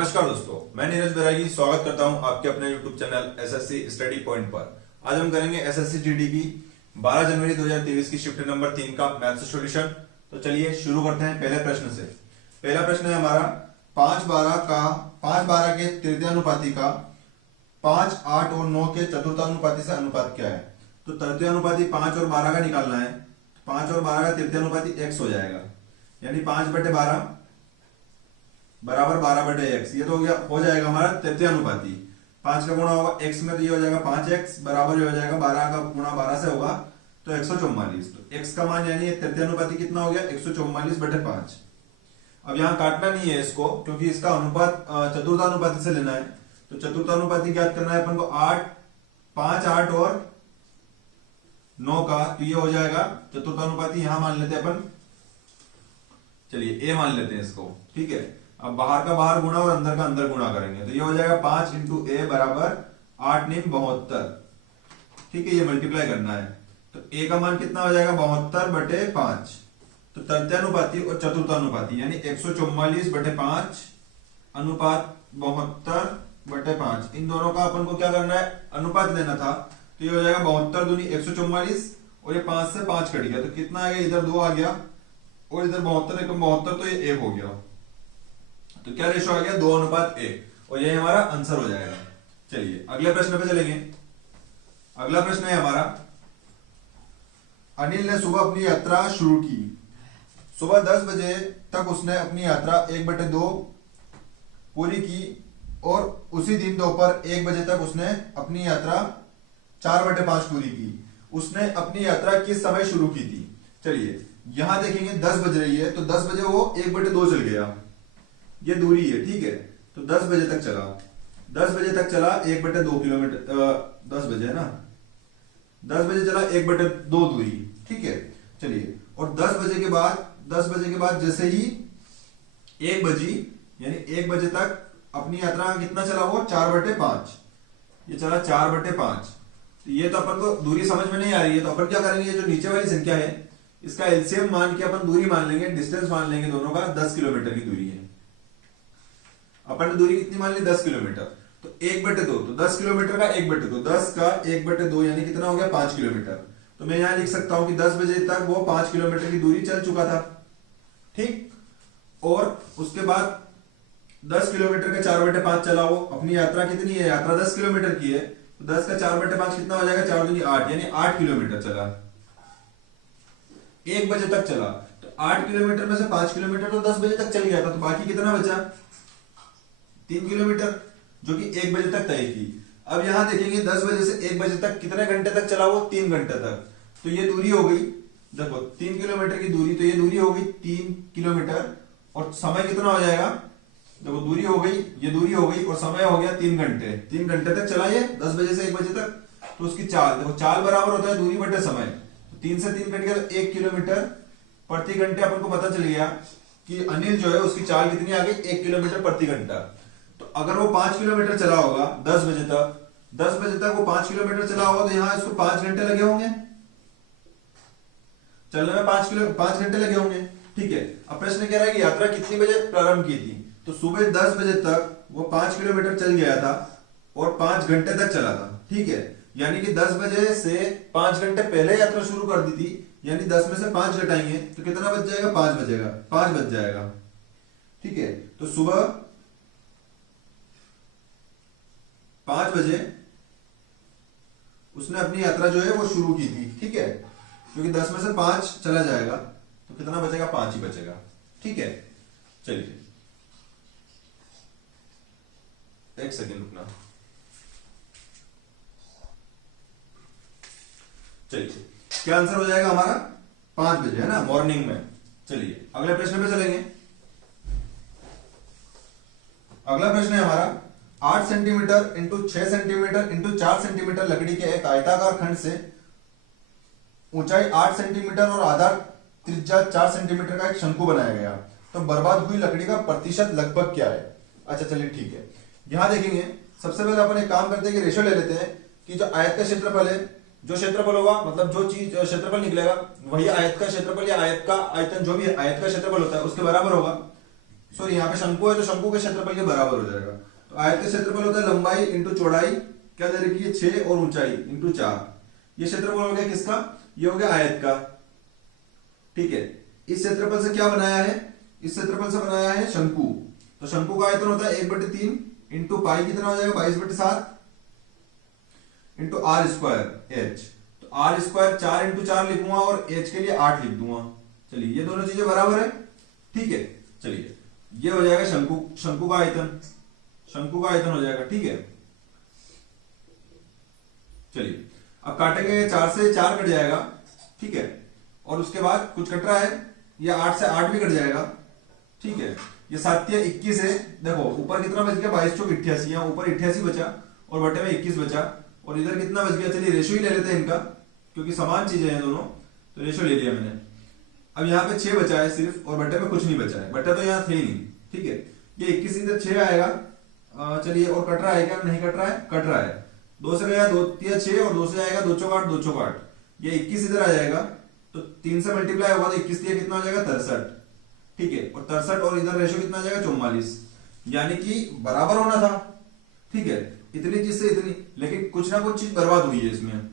नमस्कार दोस्तों, मैं नीरज बैरागी स्वागत करता हूं आपके अपने YouTube channel SSC study point पर। आज हम करेंगे एसएससी जीडी की 12 जनवरी 2023 की शिफ्ट नंबर 3 का मैथ्स सॉल्यूशन। तो चलिए शुरू करते हैं पहले प्रश्न से। पहला प्रश्न है हमारा 5/12 के तृतीयानुपाती का 5, 8 और 9 के चतुर्थानुपाती से अनुपात क्या है। तो तृतीयानुपाती 5 और 12 का निकालना है। 5 और 12 का तृतीयानुपाती x हो जाएगा, यानी 5/12 बराबर 12/x। ये तो हो जाएगा हमारा तृतीयानुपाती। 5 का गुणा होगा x में, तो ये हो जाएगा 5x बराबर हो जाएगा 12 का गुणा 12 से होगा तो 144। तो x का मान यानी तृतीयानुपाती कितना हो गया 144/5। अब यहाँ काटना नहीं है इसको, क्योंकि इसका अनुपात चतुर्थानुपाती से लेना है। तो चतुर्थानुपाती ज्ञात करना है अपन को 5, 8 और 9 का। तो ये हो जाएगा चतुर्थानुपाती, यहां मान लेते हैं अपन, चलिए a मान लेते हैं इसको, ठीक है। अब बाहर का बाहर गुणा और अंदर का अंदर गुणा करेंगे, तो ये हो जाएगा 5 × a बराबर 8 9 72, ठीक है। ये मल्टीप्लाई करना है, तो a का मान कितना हो जाएगा 72/5। तो तृतीयानुपाती और चतुर्थानुपाती यानी 144/5 अनुपात 72/5, इन दोनों का अपन को क्या करना है, अनुपात लेना था। तो ये हो जाएगा 72 दूनी 144 और ये 5 से 5 कट गया, तो कितना आ गया, इधर 2 आ गया और इधर 72 एकम 72, तो ये 1 हो गया। तो क्या रेशो आ गया 2:1, और ये हमारा आंसर हो जाएगा। चलिए अगले प्रश्न पे चलेंगे। अगला प्रश्न है हमारा, अनिल ने सुबह अपनी यात्रा शुरू की। सुबह 10 बजे तक उसने अपनी यात्रा 1/2 पूरी की और उसी दिन दोपहर 1 बजे तक उसने अपनी यात्रा 4/5 पूरी की। उसने अपनी यात्रा किस समय शुरू की थी। चलिए यहां देखेंगे 10 बज रही है, तो 10 बजे वो 1/2 चल गया, ये दूरी है, ठीक है। तो 10 बजे तक चला, 10 बजे तक चला 1/2 किलोमीटर, 10 बजे है ना, 10 बजे चला 1/2 दूरी, ठीक है। चलिए और 10 बजे के बाद जैसे ही 1 बजी, यानी 1 बजे तक अपनी यात्रा कितना चला वो 4/5, ये चला 4/5। तो ये तो अपन को दूरी समझ में नहीं आ रही है, तो अपन क्या करेंगे, ये जो नीचे वाली संख्या है इसका एलसीएम मान के अपन दूरी मान लेंगे, डिस्टेंस मान लेंगे दोनों का। 10 किलोमीटर की दूरी है, अपन ने दूरी कितनी मान ली 10 किलोमीटर। तो 1/2, तो 10 किलोमीटर का 1/2, 10 का 1/2 यानी कितना हो गया 5 किलोमीटर। तो मैं यहां लिख सकता हूं कि 10 बजे तक वो 5 किलोमीटर की दूरी चल चुका था, ठीक। और उसके बाद 10 किलोमीटर का 4/5 चला, वो अपनी यात्रा कितनी है, यात्रा 10 किलोमीटर की है, तो 10 का 4/5 कितना हो जाएगा 4 दूनी 8, यानी 8 किलोमीटर चला, 1 बजे तक चला। तो 8 किलोमीटर में से 5 किलोमीटर तो 10 बजे तक चल गया था, तो बाकी कितना बचा 3 किलोमीटर, जो कि 1 बजे तक तय की। अब यहां देखेंगे 10 बजे से 1 बजे तक कितने घंटे तक चला वो 3 घंटे तक। तो ये दूरी हो गई, देखो 3 किलोमीटर की दूरी, तो ये दूरी हो गई 3 किलोमीटर और समय कितना हो जाएगा, देखो दूरी हो गई, ये दूरी हो गई और समय हो गया 3 घंटे। 3 घंटे तक चला ये 10 बजे से 1 बजे तक, तो उसकी चाल, देखो चाल बराबर होता है दूरी बटे समय। तो 3 से 3 कट गया, तो 1 किलोमीटर प्रति घंटे। अपन को पता चल गया कि अनिल जो है उसकी चाल कितनी आ गई 1 किलोमीटर प्रति घंटा। तो अगर वो 5 किलोमीटर चला होगा 10 बजे तक वो 5 किलोमीटर चला होगा, तो यहां इसको 5 घंटे लगे होंगे, चलने में 5 घंटे लगे होंगे, ठीक है। अब प्रश्न कह रहा है कि यात्रा कितनी बजे प्रारंभ की थी। तो सुबह 10 बजे तक वो 5 किलोमीटर चल गया था और 5 घंटे तक चला था, ठीक है। यानी कि 10 बजे से 5 घंटे पहले यात्रा शुरू कर दी थी, यानी 10 में से 5 घटाएंगे तो कितना बच जाएगा 5 बच जाएगा, ठीक है। तो सुबह 5 बजे उसने अपनी यात्रा जो है वो शुरू की थी, ठीक है। क्योंकि 10 में से 5 चला जाएगा तो कितना बचेगा 5 ही बचेगा, ठीक है। चलिए एक सेकेंड रुकना। चलिए क्या आंसर हो जाएगा हमारा 5 बजे, है ना, मॉर्निंग में। चलिए अगले प्रश्न पे चलेंगे। अगला प्रश्न है हमारा 8 centimetre into 6 centimetre into 4 centimetre लकड़ी के एक आयताकार खंड से ऊंचाई 8 सेंटीमीटर और आधार त्रिज्या 4 सेंटीमीटर का एक शंकु बनाया गया। तो बर्बाद हुई लकड़ी का प्रतिशत लगभग क्या है। अच्छा चलिए ठीक है, यहां देखेंगे सबसे पहले अपन एक काम करते हैं कि रेशो ले लेते हैं कि जो आयत का क्षेत्रफल है, जो क्षेत्रफल होगा मतलब जो चीज क्षेत्रफल निकलेगा वही आयत का क्षेत्रफल या आयत का आयतन, जो भी आयत का क्षेत्रफल होता है उसके बराबर होगा। सॉरी यहाँ पे शंकु है तो शंकु के क्षेत्रफल के बराबर हो जाएगा। तो आयत का क्षेत्रफल होता है लंबाई इंटू चौड़ाई, क्या दे रखी है 6, और ऊंचाई इंटू 4। ये क्षेत्रफल हो गया किसका, ये हो गया आयत का। ठीक है, इस क्षेत्रफल से क्या बनाया है, इस क्षेत्रफल से बनाया है शंकु। तो शंकु का आयतन होता है 1/3 इंटू पाई कितना हो जाएगा 22/7 इंटू आर स्क्वायर एच। तो आर स्क्वायर 4 इंटू 4 लिखूंगा और एच के लिए 8 लिख दूंगा। चलिए ये दोनों चीजें बराबर है। ठीक है, चलिए ये हो जाएगा शंकु, शंकु का आयतन, शंकु का आयतन हो जाएगा। ठीक है, चलिए अब काटेंगे, 4 से 4 कट जाएगा। ठीक है, और उसके बाद कुछ कट रहा है, ये 8 से 8 भी कट जाएगा। ठीक है, ये 7 या 21 है। देखो ऊपर कितना बच गया 22 चौक 88, यहाँ ऊपर 88 बचा और बटे में 21 बचा, और इधर कितना बच गया, चलिए रेशो ही ले लेते हैं इनका क्योंकि समान चीजें हैं दोनों, तो रेशो ले लिया मैंने। अब यहाँ पे 6 बचा है सिर्फ और बटे में कुछ नहीं बचा है, बटे तो यहाँ थे ही नहीं। ठीक है, ये 21 इधर 6 आएगा। चलिए और कट रहा है क्या, नहीं कट रहा है, कट रहा है। 2 से गया 2 3 6 और 2 से आएगा 2 चौक 8, 2 चौक 8, ये 21 इधर आ जाएगा। तो 3 से मल्टीप्लाई होगा तो 21 दिया कितना हो जाएगा 63। ठीक है, और 63 और इधर रेशो कितना आ जाएगा 44, यानी कि बराबर होना था। ठीक है, इतनी चीज से इतनी, लेकिन कुछ ना कुछ चीज बर्बाद हुई है इसमें।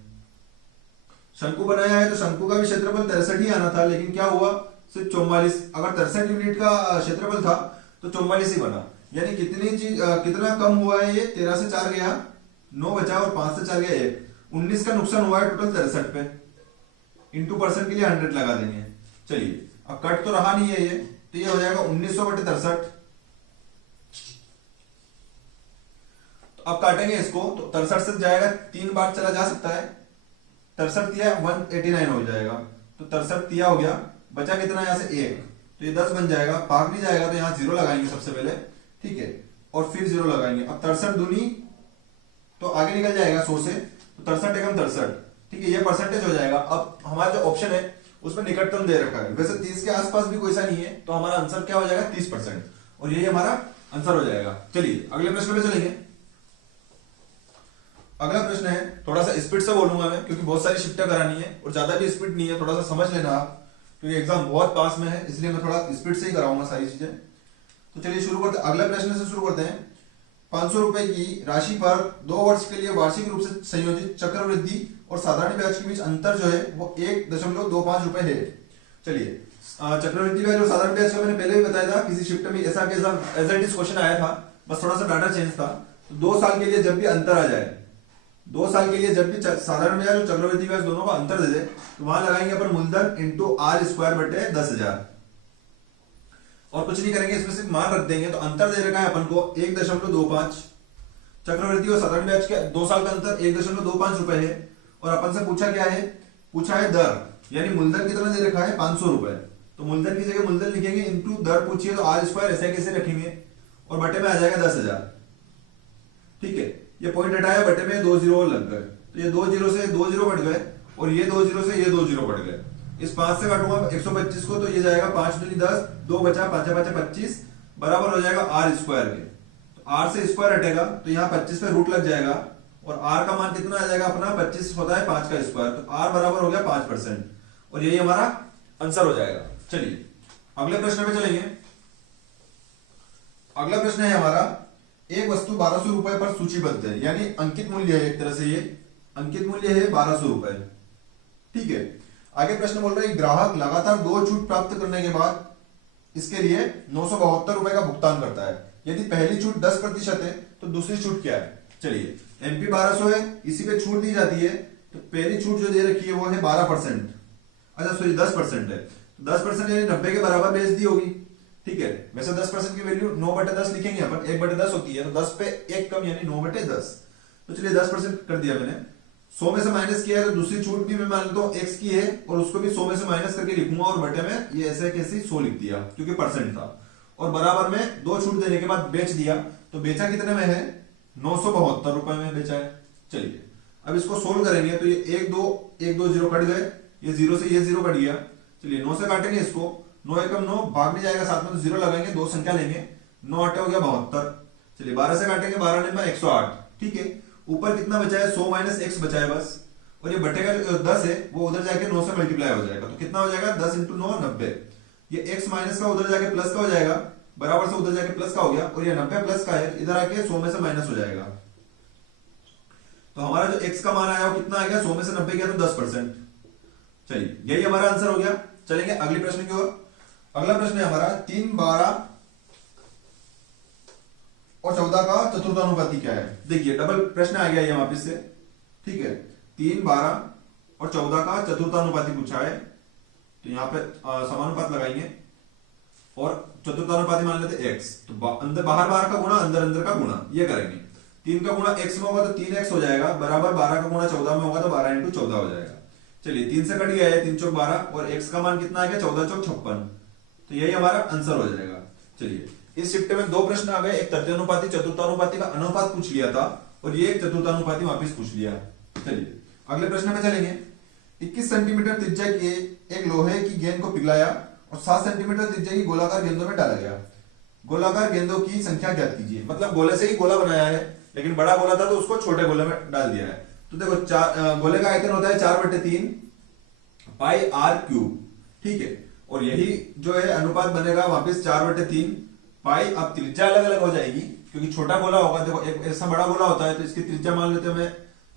शंकु बनाया है तो शंकु का भी क्षेत्रफल 63 ही आना था, लेकिन क्या हुआ सिर्फ 44। अगर 63 यूनिट का क्षेत्रफल था तो 44 ही बना, यानी कितनी चीज कितना कम हुआ है, ये 13 से 4 गया 9 बचा और 5 से 4 गया 1, 19 का नुकसान हुआ है टोटल 63 पे। इंटू परसेंट के लिए 100 लगा देंगे। चलिए अब कट तो रहा नहीं है ये, तो ये हो जाएगा 1900/63। तो अब काटेंगे इसको तो 63 से जाएगा 3 बार चला जा सकता है, 63 दिया 189 हो जाएगा। तो 63 दिया हो गया, बचा कितना यहाँ से 1, तो ये 10 बन जाएगा। भाग नहीं जाएगा तो यहाँ 0 लगाएंगे सबसे पहले। ठीक है, और फिर 0 लगाएंगे। अब 63 दूनी तो आगे निकल जाएगा 100 से, तो 63 एकम 63। ठीक है, ये परसेंटेज हो जाएगा। अब हमारा जो ऑप्शन है उसमें निकटतम दे रखा है, वैसे 30 के आसपास भी कोई सा नहीं है, तो हमारा आंसर क्या हो जाएगा 30%, और यही हमारा आंसर हो जाएगा। चलिए अगले प्रश्न पे चलेंगे। अगला प्रश्न है, थोड़ा सा स्पीड से बोलूंगा मैं क्योंकि बहुत सारी शिफ्टें करानी है और ज्यादा भी स्पीड नहीं है, थोड़ा सा समझ लेना आप, क्योंकि एग्जाम बहुत पास में है, इसलिए मैं थोड़ा स्पीड से ही कराऊंगा सारी चीजें। तो चलिए शुरू करते हैं, अगले प्रश्न से शुरू करते हैं। 500 रुपए की राशि पर 2 वर्ष के लिए वार्षिक रूप से संयोजित चक्रवृद्धि और साधारण ब्याज के बीच अंतर जो है वो 1.25 रुपए है। चलिए चक्रवृद्धि ब्याज और साधारण ब्याज का मैंने पहले भी बताया था, किसी शिफ्ट में ऐसा एज इट इज क्वेश्चन आया था, बस थोड़ा सा डाटा चेंज था। तो 2 साल के लिए जब भी अंतर आ जाए, 2 साल के लिए जब भी साधारण ब्याज और चक्रवृद्धि ब्याज दोनों का अंतर दे दे, तो वहां लगाएंगे अपन मूलधन इंटू आर स्क्वायर बटे 10,000, और कुछ नहीं करेंगे, इसमें सिर्फ मान रख देंगे। तो अंतर दे रखा है अपन को 1.25, चक्रवृद्धि और साधारण ब्याज के 2 साल का अंतर 1.25 रुपए है, और अपन से पूछा क्या है, पूछा है दर, यानी मूलधन कितना दे रखा है 500 रुपए। तो मूलधन की जगह मूलधन लिखेंगे, इंटू दर पूछिए तो आर स्क्वायर ऐसे कैसे रखेंगे, और बटे में आ जाएगा 10,000। ठीक है, ये पॉइंट हटाया, बटे में 2 जीरो लग गए, तो ये 2 जीरो से 2 जीरो बढ़ गए, और ये 2 जीरो से ये 2 जीरो बढ़ गए। इस 5 से काटूंगा 125 को, तो ये जाएगा 5 दूनी 10, 2 बचा 5 5 25 बराबर हो जाएगा आर स्क्वायर के। तो आर से स्क्वायर हटेगा तो यहाँ 25 पे रूट लग जाएगा, और आर का मान कितना आ जाएगा अपना 25 होता है 5 का स्क्वायर, तो आर बराबर हो गया 5%, और यही हमारा आंसर हो जाएगा। चलिए अगले प्रश्न पे चलेंगे। अगला प्रश्न है हमारा, एक वस्तु 1200 रुपए पर सूचीबद्ध है, यानी अंकित मूल्य है, एक तरह से ये अंकित मूल्य है 1200 रुपए। ठीक है, आगे प्रश्न बोल रहे हैं ग्राहक लगातार 2 छूट प्राप्त करने के बाद इसके लिए 972 रुपए का भुगतान करता है। यदि पहली छूट 10% है तो दूसरी छूट क्या है। चलिए एमपी 1200 है, इसी पे छूट दी जाती है, तो पहली छूट जो दे रखी है वो है 12%, अच्छा सॉरी 10% है, 10% यानी 90 के बराबर बेच दी होगी। ठीक है, वैसे 10% की वैल्यू 9/10 लिखेंगे अपन, 1/10 होती है, तो 10 पे 1 कम यानी 9/10। तो चलिए 10% कर दिया मैंने, 100 में से माइनस किया है, तो दूसरी छूट भी मैं मान लेता हूँ x की है, और उसको भी 100 में से माइनस करके लिखूंगा, और बटे में ये ऐसे कैसे 100 लिख दिया क्योंकि परसेंट था, और बराबर में 2 छूट देने के बाद बेच दिया। तो बेचा कितने में है 972 रुपए में बेचा है। चलिए अब इसको सोल्व करेंगे, तो ये 1 2 0 कट गए, ये 0 से ये 0 कट गया। चलिए 9 से काटेंगे इसको, 9 एकम 9, भाग नहीं जाएगा, साथ में तो 0 लगाएंगे, 2 संख्या लेंगे, 9 8 हो गया 72। चलिए 12 से काटेंगे, 12 9 108। ठीक है, ऊपर कितना बचा है 100 माइनस x बचा है बस, और ये बटे का जो 10 है वो उधर जाके 9 से मल्टीप्लाई हो जाएगा, तो कितना हो जाएगा 10 इंटू 9 90, ये x माइनस का उधर जाके प्लस का हो जाएगा, बराबर से उधर जाके प्लस का हो गया, और ये 90 प्लस का है, इधर आके 100 में से माइनस हो जाएगा। तो हमारा जो x का मान आया वो कितना आ गया, 100 में से 90 गया तो 10%। चलिए यही हमारा आंसर हो गया। चलेंगे अगले प्रश्न की ओर। अगला प्रश्न है हमारा 3, 12 और 14 का चतुर्थानुपाती क्या है। देखिए डबल प्रश्न आ गया ये वापिस से, ठीक है। 3, 12 और 14 का चतुर्थानुपाती पूछा है, तो यहाँ पे समानुपात लगाएंगे और चतुर्थानुपाती मान लेते x, तो अंदर बाहर बाहर का गुणा, अंदर अंदर का गुणा, ये करेंगे। 3 का गुणा x में होगा तो 3x हो जाएगा, बराबर 12 का गुणा 14 में होगा तो 12 × 14 हो जाएगा। चलिए 3 से कट गया है, 3 चौक 12 और x का मान कितना आ गया, 14 चौक 56, तो यही हमारा आंसर हो जाएगा। चलिए इस शिफ्ट में दो प्रश्न आ गए, एक तृतीयानुपाती चतुर्थानुपाती का अनुपात पूछ लिया था और ये एक चतुर्थानुपाती वापिस पूछ लिया। चलिए अगले प्रश्न में चलेंगे। 21 सेंटीमीटर त्रिज्या के एक लोहे की गेंद को पिघलाया और 7 सेंटीमीटर त्रिज्या की गोलाकार गेंदों में डाला गया। गोलाकार गेंदों की संख्या ज्ञात कीजिए। मतलब गोले से ही गोला बनाया है, लेकिन बड़ा गोला था तो उसको छोटे गोले में डाल दिया है। तो देखो गोले का आयतन होता है 4/3 पाई आर क्यूब, ठीक है। और यही जो है अनुपात बनेगा वापस 4/3 पाई। अब त्रिज्या अलग अलग हो जाएगी क्योंकि छोटा गोला होगा। देखो एक ऐसा बड़ा गोला होता है तो इसकी त्रिज्या मान लेते हैं, मैं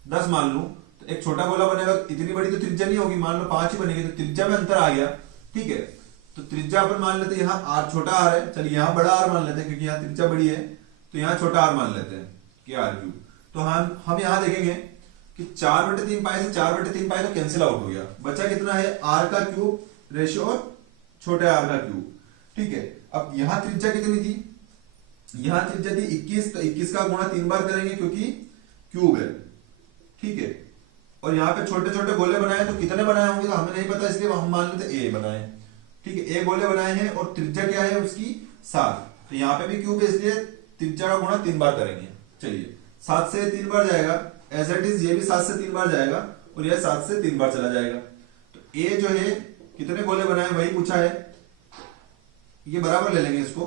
10 मान लूं, तो एक छोटा गोला बनेगा, इतनी बड़ी तो त्रिज्या नहीं होगी, मान लो 5 ही बनेगी, तो त्रिज्या में अंतर आ गया, ठीक है। तो त्रिज्या अपन मान लेते हैं यहाँ आर, छोटा आर है, चलिए यहाँ बड़ा आर मान लेते हैं क्योंकि यहाँ त्रिज्या बड़ी है, तो यहाँ छोटा आर मान लेते हैं कि आर क्यूब। तो हम यहाँ देखेंगे कि 4/3 पाई से 4/3 पाई तो कैंसिल आउट हो गया, बचा कितना है आर का क्यूब रेशियो और छोटे आर का क्यूब, ठीक है। अब यहाँ त्रिज्या कितनी थी, यहाँ त्रिज्या थी 21, तो 21 का गुणा 3 बार करेंगे क्योंकि क्यूब है, ठीक है। और यहाँ पे छोटे छोटे गोले बनाए, तो कितने बनाए होंगे तो हमें नहीं पता, इसलिए हम मान लेते ए बनाए, ठीक है। ए गोले बनाए हैं और त्रिज्या क्या है उसकी 7, तो यहाँ पे भी क्यूब है इसलिए त्रिज्या का गुणा 3 बार करेंगे। चलिए 7 से 3 बार जाएगा, एज इट इज ये भी 7 से 3 बार जाएगा और यह 7 से 3 बार चला जाएगा। तो ए जो है कितने गोले बनाए वही पूछा है, ये बराबर ले लेंगे इसको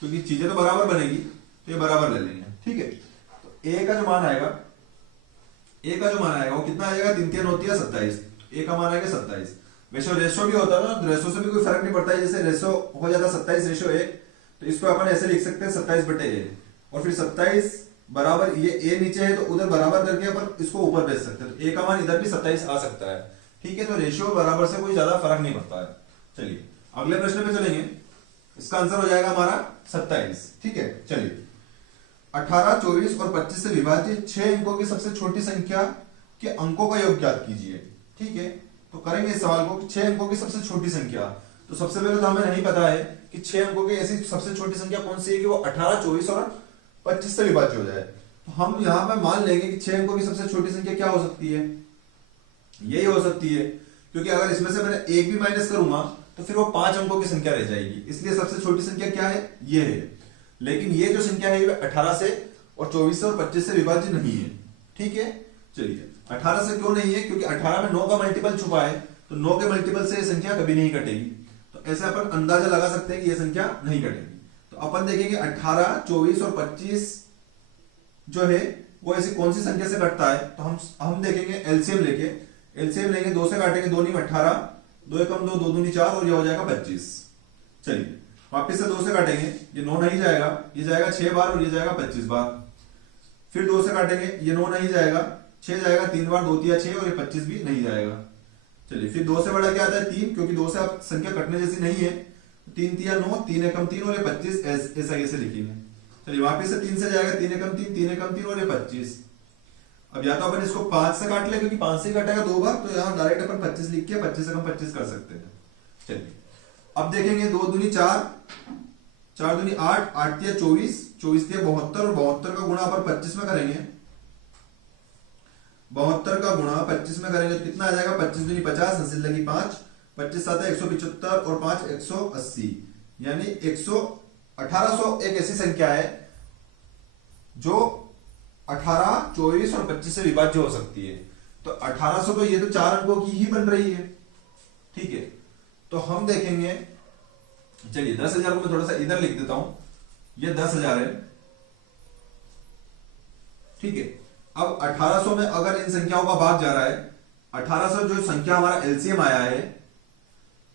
क्योंकि चीजें तो बराबर बनेगी, तो ये बराबर ले लेंगे, ठीक है। तो ए का जो मान आएगा, वो कितना आएगा, 3 3 होती है 27, ए का मान आएगा 27। वैसे रेशो भी होता है ना, रेशो से भी कोई फर्क नहीं पड़ता है, जैसे रेशो हो जाता 27:1, तो इसको अपन ऐसे लिख सकते हैं 27/a, और फिर 27 बराबर ये ए नीचे है तो उधर बराबर करके अपन इसको ऊपर भेज सकते हैं, तो ए का मान इधर भी 27 आ सकता है, ठीक है। तो रेशियो बराबर से कोई ज्यादा फर्क नहीं पड़ता है। चलिए अगले प्रश्न पे चलेंगे, इसका आंसर हो जाएगा हमारा 27, ठीक है। चलिए 18, 24 और 25 से विभाजित 6 अंकों की सबसे छोटी संख्या के अंकों का योग ज्ञात कीजिए, ठीक है। तो करेंगे इस सवाल को, 6 अंकों की सबसे छोटी संख्या। तो सबसे पहले तो हमें नहीं पता है कि 6 अंकों की ऐसी सबसे छोटी संख्या कौन सी है कि वो 18, 24 और 25 से विभाज्य हो जाए। तो हम यहाँ पे मान लेंगे कि 6 अंकों की सबसे छोटी संख्या क्या हो सकती है, यही हो सकती है, क्योंकि अगर इसमें से मैंने एक भी माइनस करूंगा तो फिर वो 5 अंकों की संख्या रह जाएगी, इसलिए सबसे छोटी संख्या क्या है, ये है। लेकिन ये जो संख्या है ये 18 से और 24 से और 25 से विभाज्य नहीं है, ठीक है। चलिए 18 से क्यों नहीं है, क्योंकि 18 में 9 का मल्टीपल छुपा है, तो 9 के मल्टीपल से ये संख्या कभी नहीं कटेगी। तो ऐसे अपन अंदाजा लगा सकते हैं कि ये संख्या नहीं कटेगी। तो अपन देखेंगे 18, 24 और 25 जो है वो ऐसी कौन सी संख्या से कटता है, तो हम देखेंगे एलसीएम लेंगे, 2 से काटेंगे, 2 नहीं 18, 2 एकम 2, 2 दूनी 4 और ये हो जाएगा 25। चलिए वापिस से 2 से काटेंगे, ये 9 नहीं जाएगा, ये जाएगा 6 बार और ये जाएगा 25 बार। फिर 2 से काटेंगे, ये 9 नहीं जाएगा, 6 जाएगा 3 बार, 2 तिया 6 और ये 25 भी नहीं जाएगा। चलिए फिर 2 से बड़ा क्या आता है 3, क्योंकि 2 से अब संख्या कटने जैसी नहीं है, 3 तिया 9, 3 एकम 3 और ये 25 ऐसा कैसे लिखेंगे। चलिए वापिस से 3 से जाएगा, 3 एकम 3, 3 एकम 3 और ये 25। अब या तो अपन इसको 5 से काट ले, क्योंकि 5 से कटेगा 2 बार, तो यहाँ डायरेक्ट अपन 25 लिख के 25 एकम 25 कर सकते हैं। चलिए अब देखेंगे 2 दूनी 4, 4 दूनी 8, 8 तिया 24, 24 तिया 72 और 72 का गुणा अपन 25 में करेंगे, 72 का गुणा 25 में करेंगे तो कितना आ जाएगा, 25 दूनी 50, हंसिल लगी 5, 25 7 175 और 5 180, यानी 1800 एक ऐसी संख्या है जो 18, 24 और 25 से विभाज्य हो सकती है। तो 1800 तो ये तो 4 अंकों की ही बन रही है, ठीक है। तो हम देखेंगे, चलिए 10,000 को मैं थोड़ा सा इधर लिख देता हूं, ये 10,000 है, ठीक है। अब 1800 में अगर इन संख्याओं का भाग जा रहा है, 1800 जो संख्या हमारा एलसीएम आया है,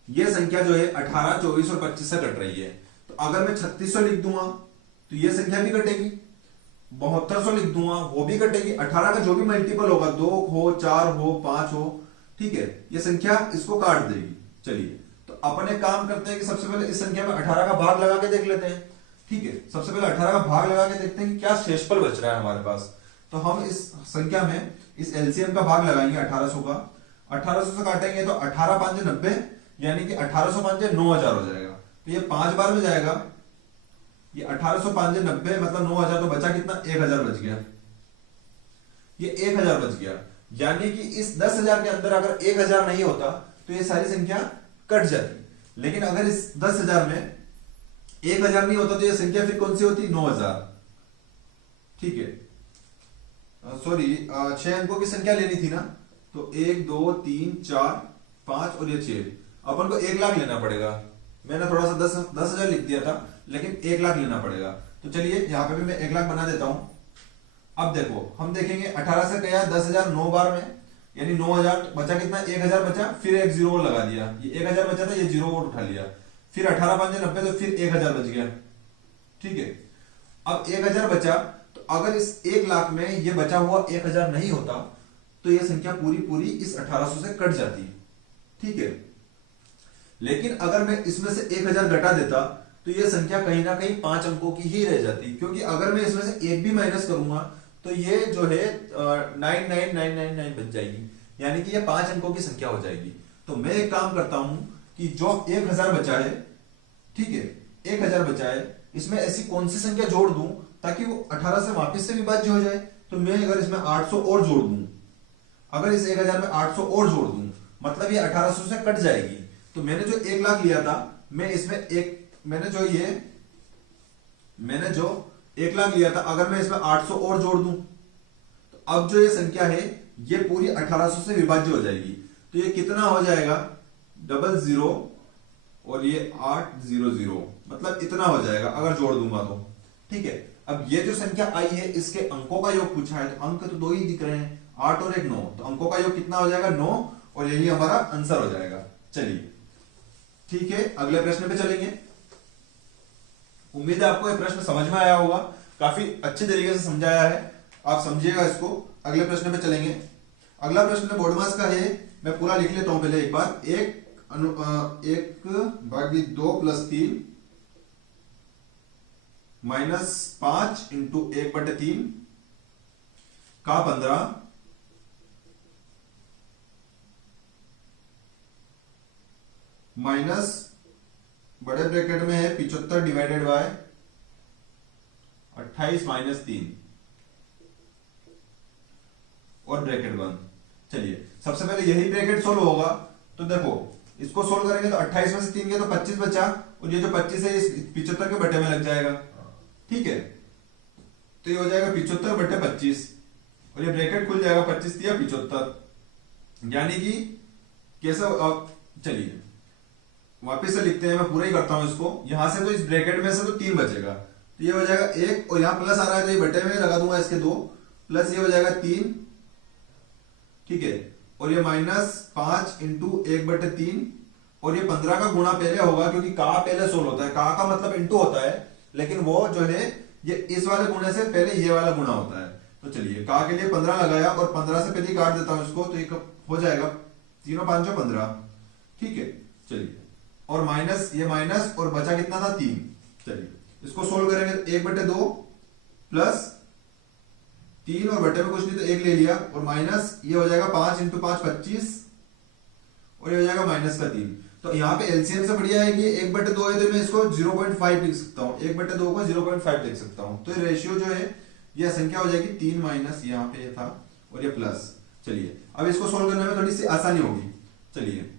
ये संख्या जो है 18, 24 और 25 से कट रही है। तो अगर मैं 3600 लिख दूंगा तो ये संख्या भी कटेगी, 7200 लिख दूंगा वो भी कटेगी, 18 का जो भी मल्टीपल होगा, 2 हो, 4 हो, 5 हो, ठीक है, ये संख्या इसको काट देगी। चलिए तो अपन एक काम करते हैं कि सबसे पहले इस संख्या में 18 का भाग लगा के देख लेते हैं। ठीक है, सबसे पहले 18 का भाग लगा के देखते हैं कि क्या शेषफल बच रहा है हमारे पास। तो हम इस संख्या में इस एलसीएम का भाग लगाएंगे 1800 का। 1800 से काटेंगे तो 18 5 90, यानी कि 1800 5 9000 हो जाएगा। तो ये 5 बार में जाएगा, ये 1800 5 90 मतलब 9000, तो बचा कितना, 1000 बच गया। ये 1000 बच गया, यानी कि इस 10,000 के अंदर अगर 1000 नहीं होता तो ये सारी संख्या कट जाती। लेकिन अगर इस 10,000 में 1000 नहीं होता तो ये संख्या फिर कौन सी होती, 9000। ठीक है, सॉरी 6 अंकों की संख्या लेनी थी ना, तो 1 2 3 4 5 और ये 6, अपन को 1 लाख लेना पड़ेगा। मैंने थोड़ा सा 10,000 लिख दिया था, लेकिन 1 लाख लेना पड़ेगा। तो चलिए यहाँ पे भी मैं 1 लाख बना देता हूं। अब देखो हम देखेंगे 18 से गया 10,000 9 बार में, यानी 9000, बचा कितना, 1000 बचा, फिर एक जीरो और लगा दिया, ये 1000 बचा था, ये जीरो और उठा लिया, फिर 18 5 90, तो फिर 1000 बच गया। ठीक है, अब 1000 बचा, तो अगर इस 1 लाख में ये बचा हुआ 1000 नहीं होता तो ये संख्या पूरी पूरी इस 1800 से कट जाती। ठीक है, लेकिन अगर मैं इसमें से 1000 घटा देता तो ये संख्या कहीं ना कहीं 5 अंकों की ही रह जाती, क्योंकि अगर मैं इसमें से एक भी माइनस करूंगा तो ये जो है 99999 बच जाएगी, यानी कि ये 5 अंकों की संख्या हो जाएगी। तो मैं एक काम करता हूं कि जो 1000 बचा है, ठीक है, 1000 बचा है, इसमें ऐसी कौन सी संख्या जोड़ दूं ताकि वो 18 से वापस से विभाज्य हो जाए। तो मैं अगर इसमें 800 और जोड़ दूं, अगर इस 1000 में 800 और जोड़ दूं, मतलब ये 1800 से कट जाएगी। तो मैंने जो 1 लाख लिया था, मैं इसमें मैंने जो 1 लाख लिया था, अगर मैं इसमें 800 और जोड़ दूं तो अब जो ये संख्या है ये पूरी 1800 से विभाज्य हो जाएगी। तो ये कितना हो जाएगा, 00 और ये 800, मतलब इतना हो जाएगा अगर जोड़ दूंगा तो। ठीक है, अब ये जो संख्या आई है इसके अंकों का योग पूछा है, तो अंक तो 2 ही दिख रहे हैं, 8 और 1 9, तो अंकों का योग कितना हो जाएगा, 9, और यही हमारा आंसर हो जाएगा। चलिए ठीक है, अगले प्रश्न पे चलेंगे। उम्मीद है आपको ये प्रश्न समझ में आया होगा, काफी अच्छे तरीके से समझाया है, आप समझिएगा इसको। अगले प्रश्न पे चलेंगे। अगला प्रश्न बोर्ड मास का है, मैं पूरा लिख लेता हूं पहले एक बार। 1/2 + 3 -5 × 1/3 का 15 माइनस बड़े ब्रैकेट में है 75 डिवाइडेड बाय 28 - 3 और ब्रैकेट बंद। चलिए सबसे पहले यही ब्रैकेट सोल्व होगा, तो देखो इसको सोल्व करेंगे तो 28 में से 3 गया तो 25 बचा, और ये जो 25 है इस 75 के बटे में लग जाएगा। ठीक है, तो ये हो जाएगा 75 बटे 25, और ये ब्रैकेट खुल जाएगा 25 दिया 75, यानी कि कैसा। चलिए वापस से लिखते हैं, मैं पूरा ही करता हूं इसको। यहां से तो इस ब्रैकेट में से तो 3 बचेगा, तो ये हो जाएगा 1, और यहां प्लस आ रहा है तो ये बटे में लगा दूंगा इसके 2, प्लस ये हो जाएगा 3। ठीक है, और ये -5 × 1/3, और ये 15 का गुणा पहले होगा, क्योंकि का पहले सोल्व होता है, का मतलब इंटू होता है, लेकिन वो जो है ये इस वाले गुणे से पहले ये वाला गुणा होता है। तो चलिए का के लिए 15 लगाया, और 15 से पहले काट देता हूं इसको, तो ये हो जाएगा 3 × 5 = 15। ठीक है, चलिए, और माइनस ये माइनस, और बचा कितना था, 3। चलिए इसको सोल्व करेंगे तो 1/2 प्लस 3, और बटे में कुछ नहीं तो 1 ले लिया, और माइनस ये हो जाएगा 5 × 5 25, और ये हो जाएगा -3। तो यहाँ पे एलसीएम से बढ़िया है कि 1/2 है, तो मैं इसको 0.5 लिख सकता हूँ, 1/2 को 0.5 लिख सकता हूँ। तो ये रेशियो जो है ये संख्या हो जाएगी 3 माइनस यहाँ पे ये था, और ये प्लस। चलिए अब इसको सोल्व करने में थोड़ी सी आसानी होगी। चलिए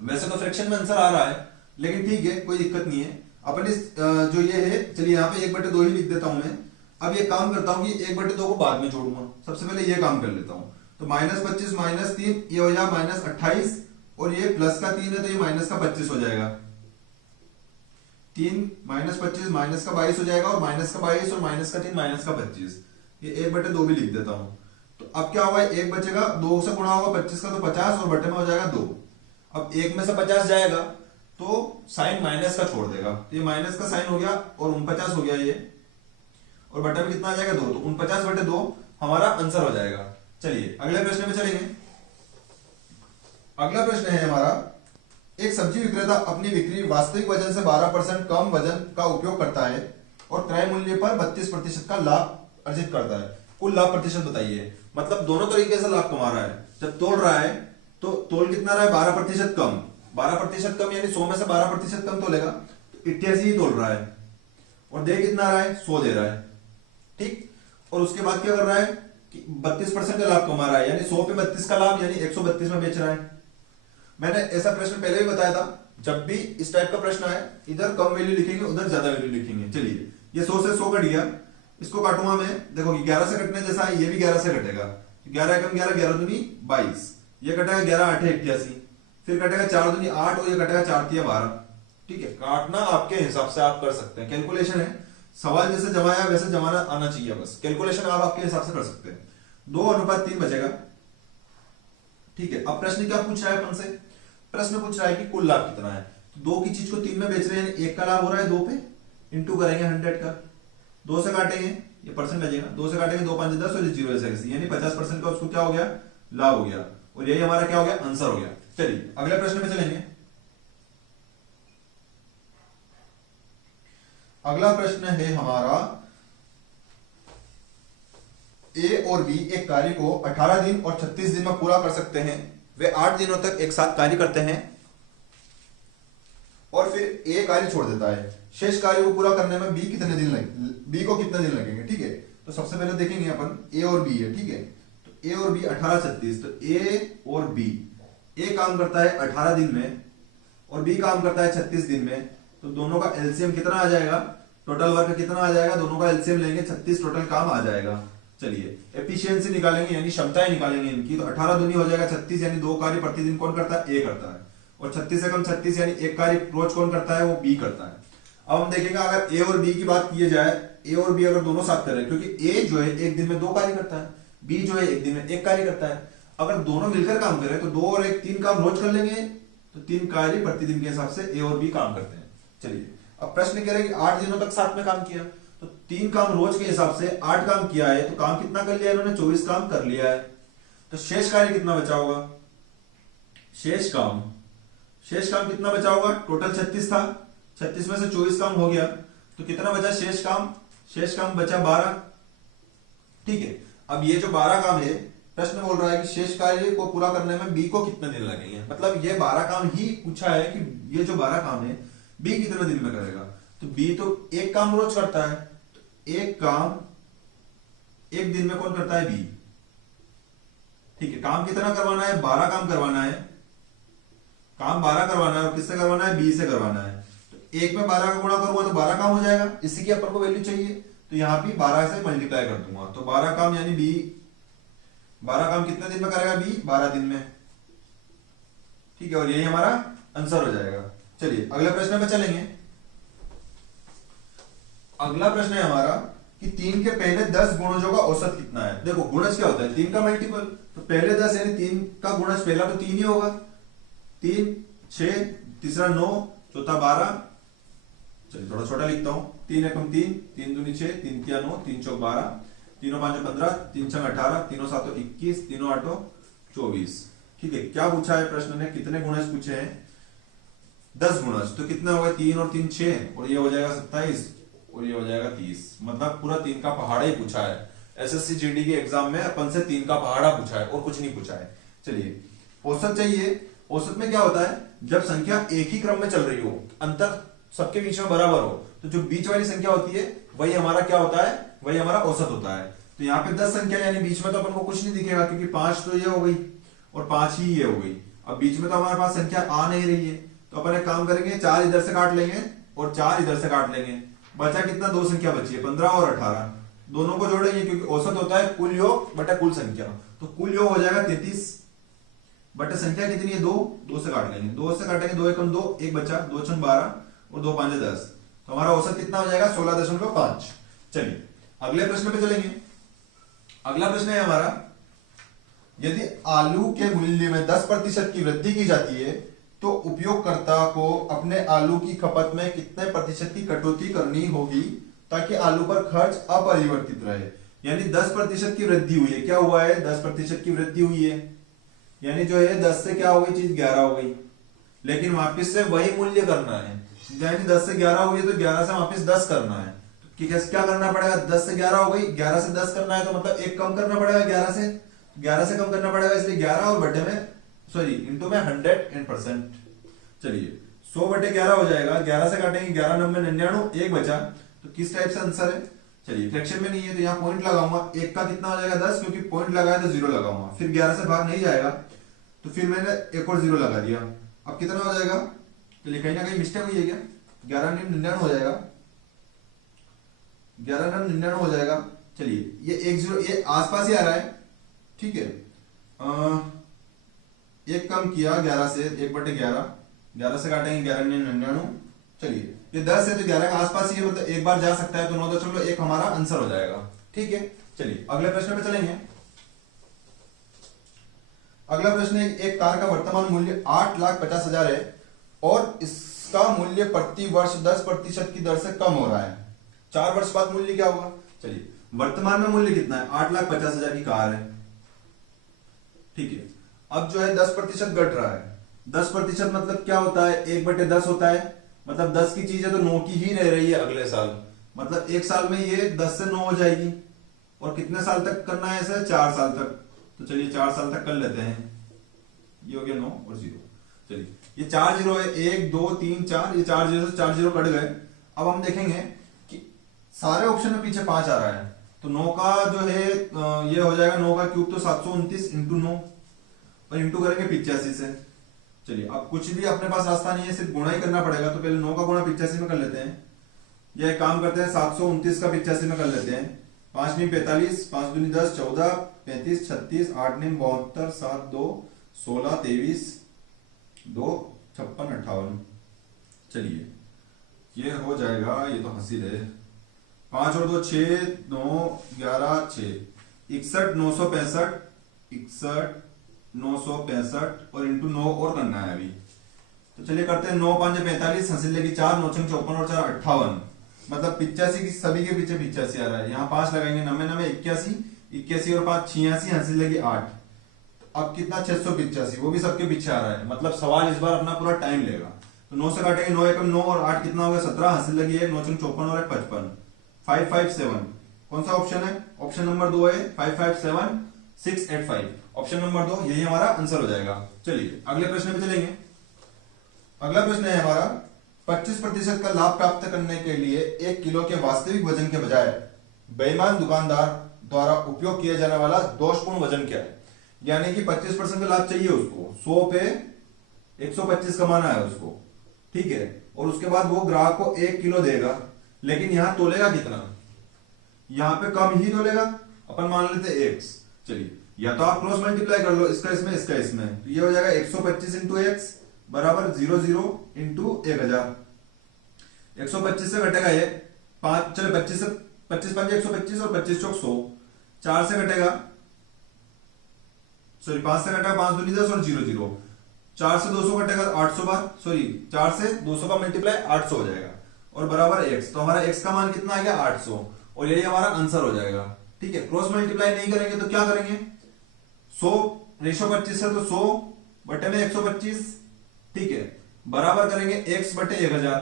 वैसे तो फ्रैक्शन में आंसर आ रहा है, लेकिन ठीक है कोई दिक्कत नहीं है। अपन इस जो ये है, चलिए यहाँ पे 1/2 ही लिख देता हूं मैं। अब ये काम करता हूं कि 1/2 को बाद में जोड़ूंगा, सबसे पहले ये काम कर लेता हूं। तो -25 - 3 ये हो जाएगा -28, और ये प्लस का 3 है तो ये माइनस का 25 हो जाएगा। 3 -25 माइनस का 22 हो जाएगा, और माइनस का 22 और माइनस का 3 माइनस का 25। ये 1/2 भी लिख देता हूं। तो अब क्या होगा, 1 बचेगा, 2 से गुणा होगा 25 का तो 50, और बटे में हो जाएगा 2। अब 1 में से 50 जाएगा, तो साइन माइनस का छोड़ देगा, तो ये माइनस का साइन हो गया और 49 हो गया ये, और बटे में कितना आ जाएगा 2, तो 49/2 हमारा आंसर हो जाएगा। चलिए अगले प्रश्न में चलेंगे। अगला प्रश्न है हमारा, एक सब्जी विक्रेता अपनी बिक्री वास्तविक वजन से 12% कम वजन का उपयोग करता है और क्रय मूल्य पर 32% का लाभ अर्जित करता है, कुल लाभ प्रतिशत बताइए। मतलब दोनों तरीके से लाभ कमा रहा है। जब तोल रहा है तो तोल कितना रहा है 12% कम, 12% कम यानी 100 में से 12% कम तोलेगा, तो 88 ही तोल रहा है, और दे कितना रहा है 100 दे रहा है, ठीक। और उसके बाद क्या कर रहा है कि 32% का लाभ कमा रहा है, यानी 100 पे 32 का लाभ, यानी 132 में बेच रहा है। मैंने ऐसा प्रश्न पहले भी बताया था, जब भी इस टाइप का प्रश्न आए इधर कम वैल्यू लिखेंगे उधर ज्यादा वैल्यू लिखेंगे। चलिए ये 100 से 100 कट गया, इसको काटूंगा मैं, देखो कि 11 से कटने जैसा है, ये भी 11 से कटेगा, 11 एकम 11, 11 दूनी 22, ये कटेगा 11 8 81, फिर कटेगा 4 दूनी 8 और ये कटेगा 4 तिया 12, ठीक है। काटना आपके हिसाब से आप कर सकते हैं, कैलकुलेशन है, सवाल जैसे जमाया वैसे जमाना आना चाहिए, बस कैलकुलेशन आप आपके हिसाब से कर सकते हैं। 2:3 बचेगा, ठीक है। अब प्रश्न क्या पूछ रहा है अपन से, प्रश्न पूछ रहा है कि कुल लाभ कितना है। तो 2 की चीज को 3 में बेच रहे हैं, 1 का लाभ हो रहा है 2 पे, इंटू करेंगे 100 का, 2 से काटेंगे ये परसेंट बचेगा, 2 से काटेंगे 2 5 10 और 0 ऐसे, यानी 50% का उसको क्या हो गया लाभ हो गया, और यही हमारा क्या हो गया आंसर हो गया। चलिए अगले प्रश्न में चलेंगे। अगला प्रश्न है हमारा, ए और बी एक कार्य को 18 दिन और 36 दिन में पूरा कर सकते हैं। वे 8 दिनों तक एक साथ कार्य करते हैं और फिर ए कार्य छोड़ देता है। शेष कार्य को पूरा करने में बी को कितने दिन लगेंगे, ठीक है। तो सबसे पहले देखेंगे अपन ए और बी है, ठीक है। तो ए और बी 18 36, तो ए और बी, ए काम करता है 18 दिन में और बी काम करता है 36 दिन में, तो दोनों का एलसीएम कितना आ जाएगा, टोटल वर्क कितना आ जाएगा, दोनों का एलसीएम लेंगे 36 टोटल काम आ जाएगा। चलिए एफिशिएंसी निकालेंगे, यानी क्षमताएं निकालेंगे इनकी, तो 18 दूनी हो जाएगा 36, यानी 2 कार्य प्रतिदिन कौन करता है ए करता है, और 36 से कम 36 यानी 1 कार्य रोज कौन करता है वो बी करता है। अब हम देखेंगे अगर ए और बी की बात की जाए, ए और बी अगर दोनों साथ करें, क्योंकि ए जो है एक दिन में 2 कार्य करता है, बी जो है एक दिन में 1 कार्य करता है, अगर दोनों मिलकर काम करें तो 2 और 1 3 काम रोज कर लेंगे, तो 3 कार्य प्रतिदिन के हिसाब से ए और बी काम करते हैं। चलिए अब प्रश्न कह रहे हैं कि 8 दिनों तक साथ में काम किया, तो 3 काम रोज के हिसाब से 8 काम किया है, तो काम कितना कर लिया इन्होंने 24 काम कर लिया है। तो शेष कार्य कितना बचा होगा, शेष काम कितना बचा होगा, टोटल 36 था, 36 में से 24 काम हो गया, तो कितना बचा शेष काम बचा 12, ठीक है। अब ये जो 12 काम है, प्रश्न बोल रहा है कि शेष कार्य को पूरा करने में बी को कितने दिन लगेंगे, मतलब ये 12 काम ही पूछा है कि ये जो 12 काम है बी कितने दिन में करेगा। तो बी तो 1 काम रोज करता है, तो 1 काम 1 दिन में कौन करता है बी, ठीक है। काम कितना करवाना है 12 काम करवाना है, काम 12 करवाना है, और किससे करवाना है बी से करवाना है। तो 1 में 12 का गुणा करूंगा तो 12 काम हो जाएगा, इसी की अपन को वैल्यू चाहिए, तो यहां भी 12 से मल्टीप्लाई कर दूंगा, तो 12 काम यानी बी 12 काम कितने दिन में करेगा बी 12 दिन में, ठीक है, और यही हमारा आंसर हो जाएगा। चलिए अगले प्रश्न पे चलेंगे। अगला प्रश्न है हमारा कि 3 के पहले 10 गुणजों का औसत कितना है। देखो गुणज क्या होता है 3 का मल्टीपल, तो पहले 10 यानी 3 का गुणज पहला तो 3 ही होगा, 3 6, तीसरा 9, चौथा 12, चलिए थोड़ा छोटा लिखता हूं, 3 एकम 3, 3 दूनी 6, 3 तिया 9, 3 चौक 12, 3 5 15, 3 6 18, 3 7 21, 3 8 24, ठीक है। क्या पूछा है प्रश्न ने, कितने गुणज पूछे हैं 10 गुणज, तो कितना होगा 3 और 3 6, और ये हो जाएगा 27 और ये हो जाएगा 30, मतलब पूरा 3 का पहाड़ा ही पूछा है। एसएससी जीडी के एग्जाम में अपन से 3 का पहाड़ा पूछा है और कुछ नहीं पूछा है। चलिए औसत चाहिए, औसत में क्या होता है जब संख्या एक ही क्रम में चल रही हो, अंतर सबके बीच में बराबर हो, तो जो बीच वाली संख्या होती है वही हमारा क्या होता है, वही हमारा औसत होता है। तो यहाँ पे 10 संख्या यानी बीच में तो अपन को कुछ नहीं दिखेगा, क्योंकि 5 तो ये हो गई और 5 ही ये हो गई। अब बीच में तो हमारे पास संख्या आ नहीं रही है, तो अपन एक काम करेंगे 4 इधर से काट लेंगे और 4 इधर से काट लेंगे, बचा कितना 2 संख्या बची है 15 और 18, दोनों को जोड़ेंगे क्योंकि औसत होता है कुल योग बटा कुल संख्या, तो कुल योग हो जाएगा 33 बटे संख्या कितनी है 2 से काट लेंगे, 2 से काटेंगे 2 एकम 2, 1 बचा, 2 छन 12 और 2 5 10, तो हमारा औसत कितना हो जाएगा 16.5। चलिए अगले प्रश्न पे चलेंगे। अगला प्रश्न है हमारा, यदि आलू के मूल्य में 10% की वृद्धि की जाती है तो उपयोगकर्ता को अपने आलू की खपत में कितने प्रतिशत की कटौती करनी होगी ताकि आलू पर खर्च अपरिवर्तित रहे। यानी 10% की वृद्धि हुई है। क्या हुआ है? 10% की वृद्धि हुई है, यानी जो है 10 से क्या हो गई चीज 11 हो गई, लेकिन वापस से वही मूल्य करना है। यानी 10 से 11 हुई है तो 11 से वापस 10 करना है। कि क्या करना पड़ेगा? 10 से 11 हो गई, 11 से 10 करना है तो मतलब एक कम करना पड़ेगा 11 से कम करना पड़ेगा, इसलिए 11 और बटे में सॉरी इंटू में 100%। चलिए 100 बटे 11 हो जाएगा, 11 से काटेंगे 11 9 99, एक बचा। तो किस टाइप से आंसर है? चलिए फ्रैक्शन में नहीं है तो यहाँ पॉइंट लगाऊंगा, एक का कितना हो जाएगा 10, क्योंकि पॉइंट लगाया तो 0 लगाऊंगा, फिर 11 से भाग नहीं जाएगा तो फिर मैंने एक और 0 लगा दिया। अब कितना हो जाएगा? चलिए कहीं ना कहीं मिस्टेक हुई है क्या? 11 99 हो जाएगा, 11 99 हो जाएगा। चलिए ये 1 0 ये आसपास ही आ रहा है, ठीक है। एक कम किया 11 से, 1 बटे 11, 11 से काटेंगे 11 99। चलिए ये 10 है तो 11 का आसपास ही है, मतलब एक बार जा सकता है तो 9.1 हमारा आंसर हो जाएगा, ठीक है। चलिए अगले प्रश्न पे चलेंगे। अगला प्रश्न है, एक कार का वर्तमान मूल्य 8,50,000 है और इसका मूल्य प्रति वर्ष 10% की दर से कम हो रहा है। 4 वर्ष बाद मूल्य क्या होगा? चलिए वर्तमान में मूल्य कितना है? 8,50,000 की कार है, ठीक है। अब जो है 10% घट रहा है। 10% मतलब क्या होता है? 1/10 होता है, मतलब 10 की चीज है तो 9 की ही रह रही है अगले साल, मतलब एक साल में ये 10 से 9 हो जाएगी। और कितने साल तक करना है ऐसे? 4 साल तक। तो चलिए 4 साल तक कर लेते हैं। ये हो गया 9 और 0। चलिए ये 4 0 है, 1 2 3 4, ये 4 0 से 4 0 कट गए। अब हम देखेंगे कि सारे ऑप्शन में पीछे 5 आ रहा है, तो 9 का जो है ये हो जाएगा 9 का क्यूब तो 729 इंटू 9 और इंटू करेंगे 85 से। चलिए अब कुछ भी अपने पास रास्ता नहीं है, सिर्फ गुणा ही करना पड़ेगा। तो पहले 9 का गुणा 85 में कर लेते हैं। यह काम करते हैं 729 का 85 में कर लेते हैं। 5 नीम 45, 5 दूनी 10, 14 35 36, 8 नीम 72, 7 2 16 23 2 56 58। चलिए ये हो जाएगा, ये तो हंसी रहे। 5 और 2 6 9 11 6 61 965, 61 965 और इंटू 9 और करना है अभी। तो चलिए करते हैं 9 5 45, हंसी लगी 4 9 6 54 और 4 58, मतलब 85 की सभी के पीछे 85 आ रहा है। यहाँ 5 लगाएंगे 90 90 81 81 और 5 86, हंसी लगी 8। तो अब कितना 685, वो भी सबके पीछे आ रहा है, मतलब सवाल इस बार अपना पूरा टाइम लेगा। तो 9 से काटेंगे 9 एकम 9 और 8 कितना हो गया 17, हंसी लगी 1 9 6 54 और 1 55 557। कौन सा ऑप्शन है? ऑप्शन नंबर 2 है 557 685। ऑप्शन नंबर 2 यही हमारा आंसर हो जाएगा। चलिए अगले प्रश्न पे चलेंगे। अगला प्रश्न है हमारा, 25% का लाभ प्राप्त करने के लिए 1 किलो के वास्तविक वजन के बजाय बेईमान दुकानदार द्वारा उपयोग किया जाने वाला दोषपूर्ण वजन क्या है? यानी कि 25% का लाभ चाहिए उसको, 100 पे 125 कमाना है उसको, ठीक है। और उसके बाद वो ग्राहक को 1 किलो देगा, लेकिन यहां तोलेगा कितना? यहां पे कम ही तोलेगा, अपन मान लेते x। चलिए या तो आप क्रॉस मल्टीप्लाई कर लो, इसका इसमें इसका इसमें, तो ये हो जाएगा 125 इंटू एक्स बराबर 00 इंटू 1000। 125 से घटेगा ये 5, चलो 25 से 25 5 125 और 25 चौक 100, 4 से घटेगा सॉरी 5 से घटेगा 5 दूनी 10 और 00, 4 से 200 घटेगा 800 बार, सॉरी 4 से 200 का मल्टीप्लाई 800 हो जाएगा और बराबर x। तो हमारा x का मान कितना आ गया 800 और यही हमारा आंसर हो जाएगा, ठीक है। क्रॉस मल्टीप्लाई नहीं करेंगे तो क्या करेंगे? 100 रेशो 25 है तो 100 बटे में 125, ठीक है, बराबर करेंगे x बटे 1000।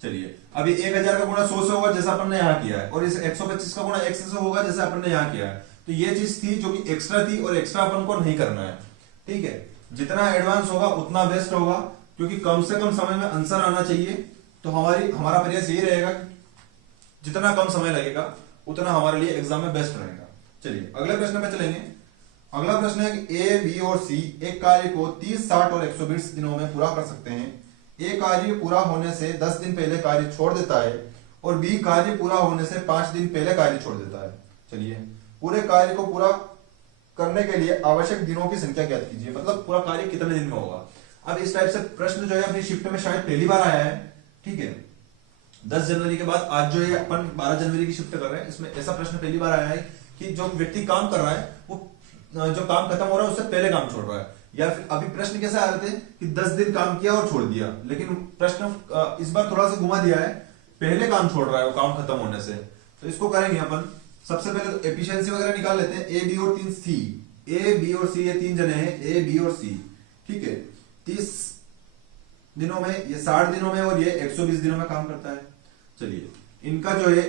चलिए अभी 1000 का गुणा 100 से होगा जैसा अपन ने यहां किया है, और इस 125 का गुणा x से होगा जैसा अपन ने यहां किया है। तो ये चीज थी जो कि एक्स्ट्रा थी और एक्स्ट्रा अपन को नहीं करना है, ठीक है। जितना एडवांस होगा उतना बेस्ट होगा, क्योंकि कम से कम समय में आंसर आना चाहिए। तो हमारा प्रयास यही रहेगा, जितना कम समय लगेगा उतना हमारे लिए एग्जाम में बेस्ट रहेगा। चलिए अगले प्रश्न पे चलेंगे। अगला प्रश्न है कि ए, बी और सी एक कार्य को 30, 60 और 120 दिनों में पूरा कर सकते हैं। ए कार्य पूरा होने से 10 दिन पहले कार्य छोड़ देता है और बी कार्य पूरा होने से 5 दिन पहले कार्य छोड़ देता है। चलिए पूरे कार्य को पूरा करने के लिए आवश्यक दिनों की संख्या ज्ञात कीजिए, मतलब पूरा कार्य कितने दिन में होगा। अब इस टाइप से प्रश्न जो है अपनी शिफ्ट में शायद पहली बार आया है, ठीक है। 10 जनवरी के बाद आज जो है अपन 12 जनवरी की शिफ्ट कर रहे हैं, इसमें ऐसा प्रश्न पहली बार आया है कि जो व्यक्ति काम कर रहा है वो जो काम खत्म हो रहा है उससे पहले काम छोड़ रहा है। या फिर अभी प्रश्न कैसे आ रहे थे कि 10 दिन काम किया और छोड़ दिया, लेकिन प्रश्न इस बार थोड़ा सा घुमा दिया है, पहले काम छोड़ रहा है वो काम खत्म होने से। तो इसको करेंगे अपन, सबसे पहले तो एफिशिएंसी वगैरह निकाल लेते हैं। ए बी और 3 सी, ए बी और सी, ये 3 जने हैं, ए बी और सी, ठीक है। 30 दिनों में, ये 60 दिनों में और ये 120 दिनों में काम करता है। चलिए इनका जो है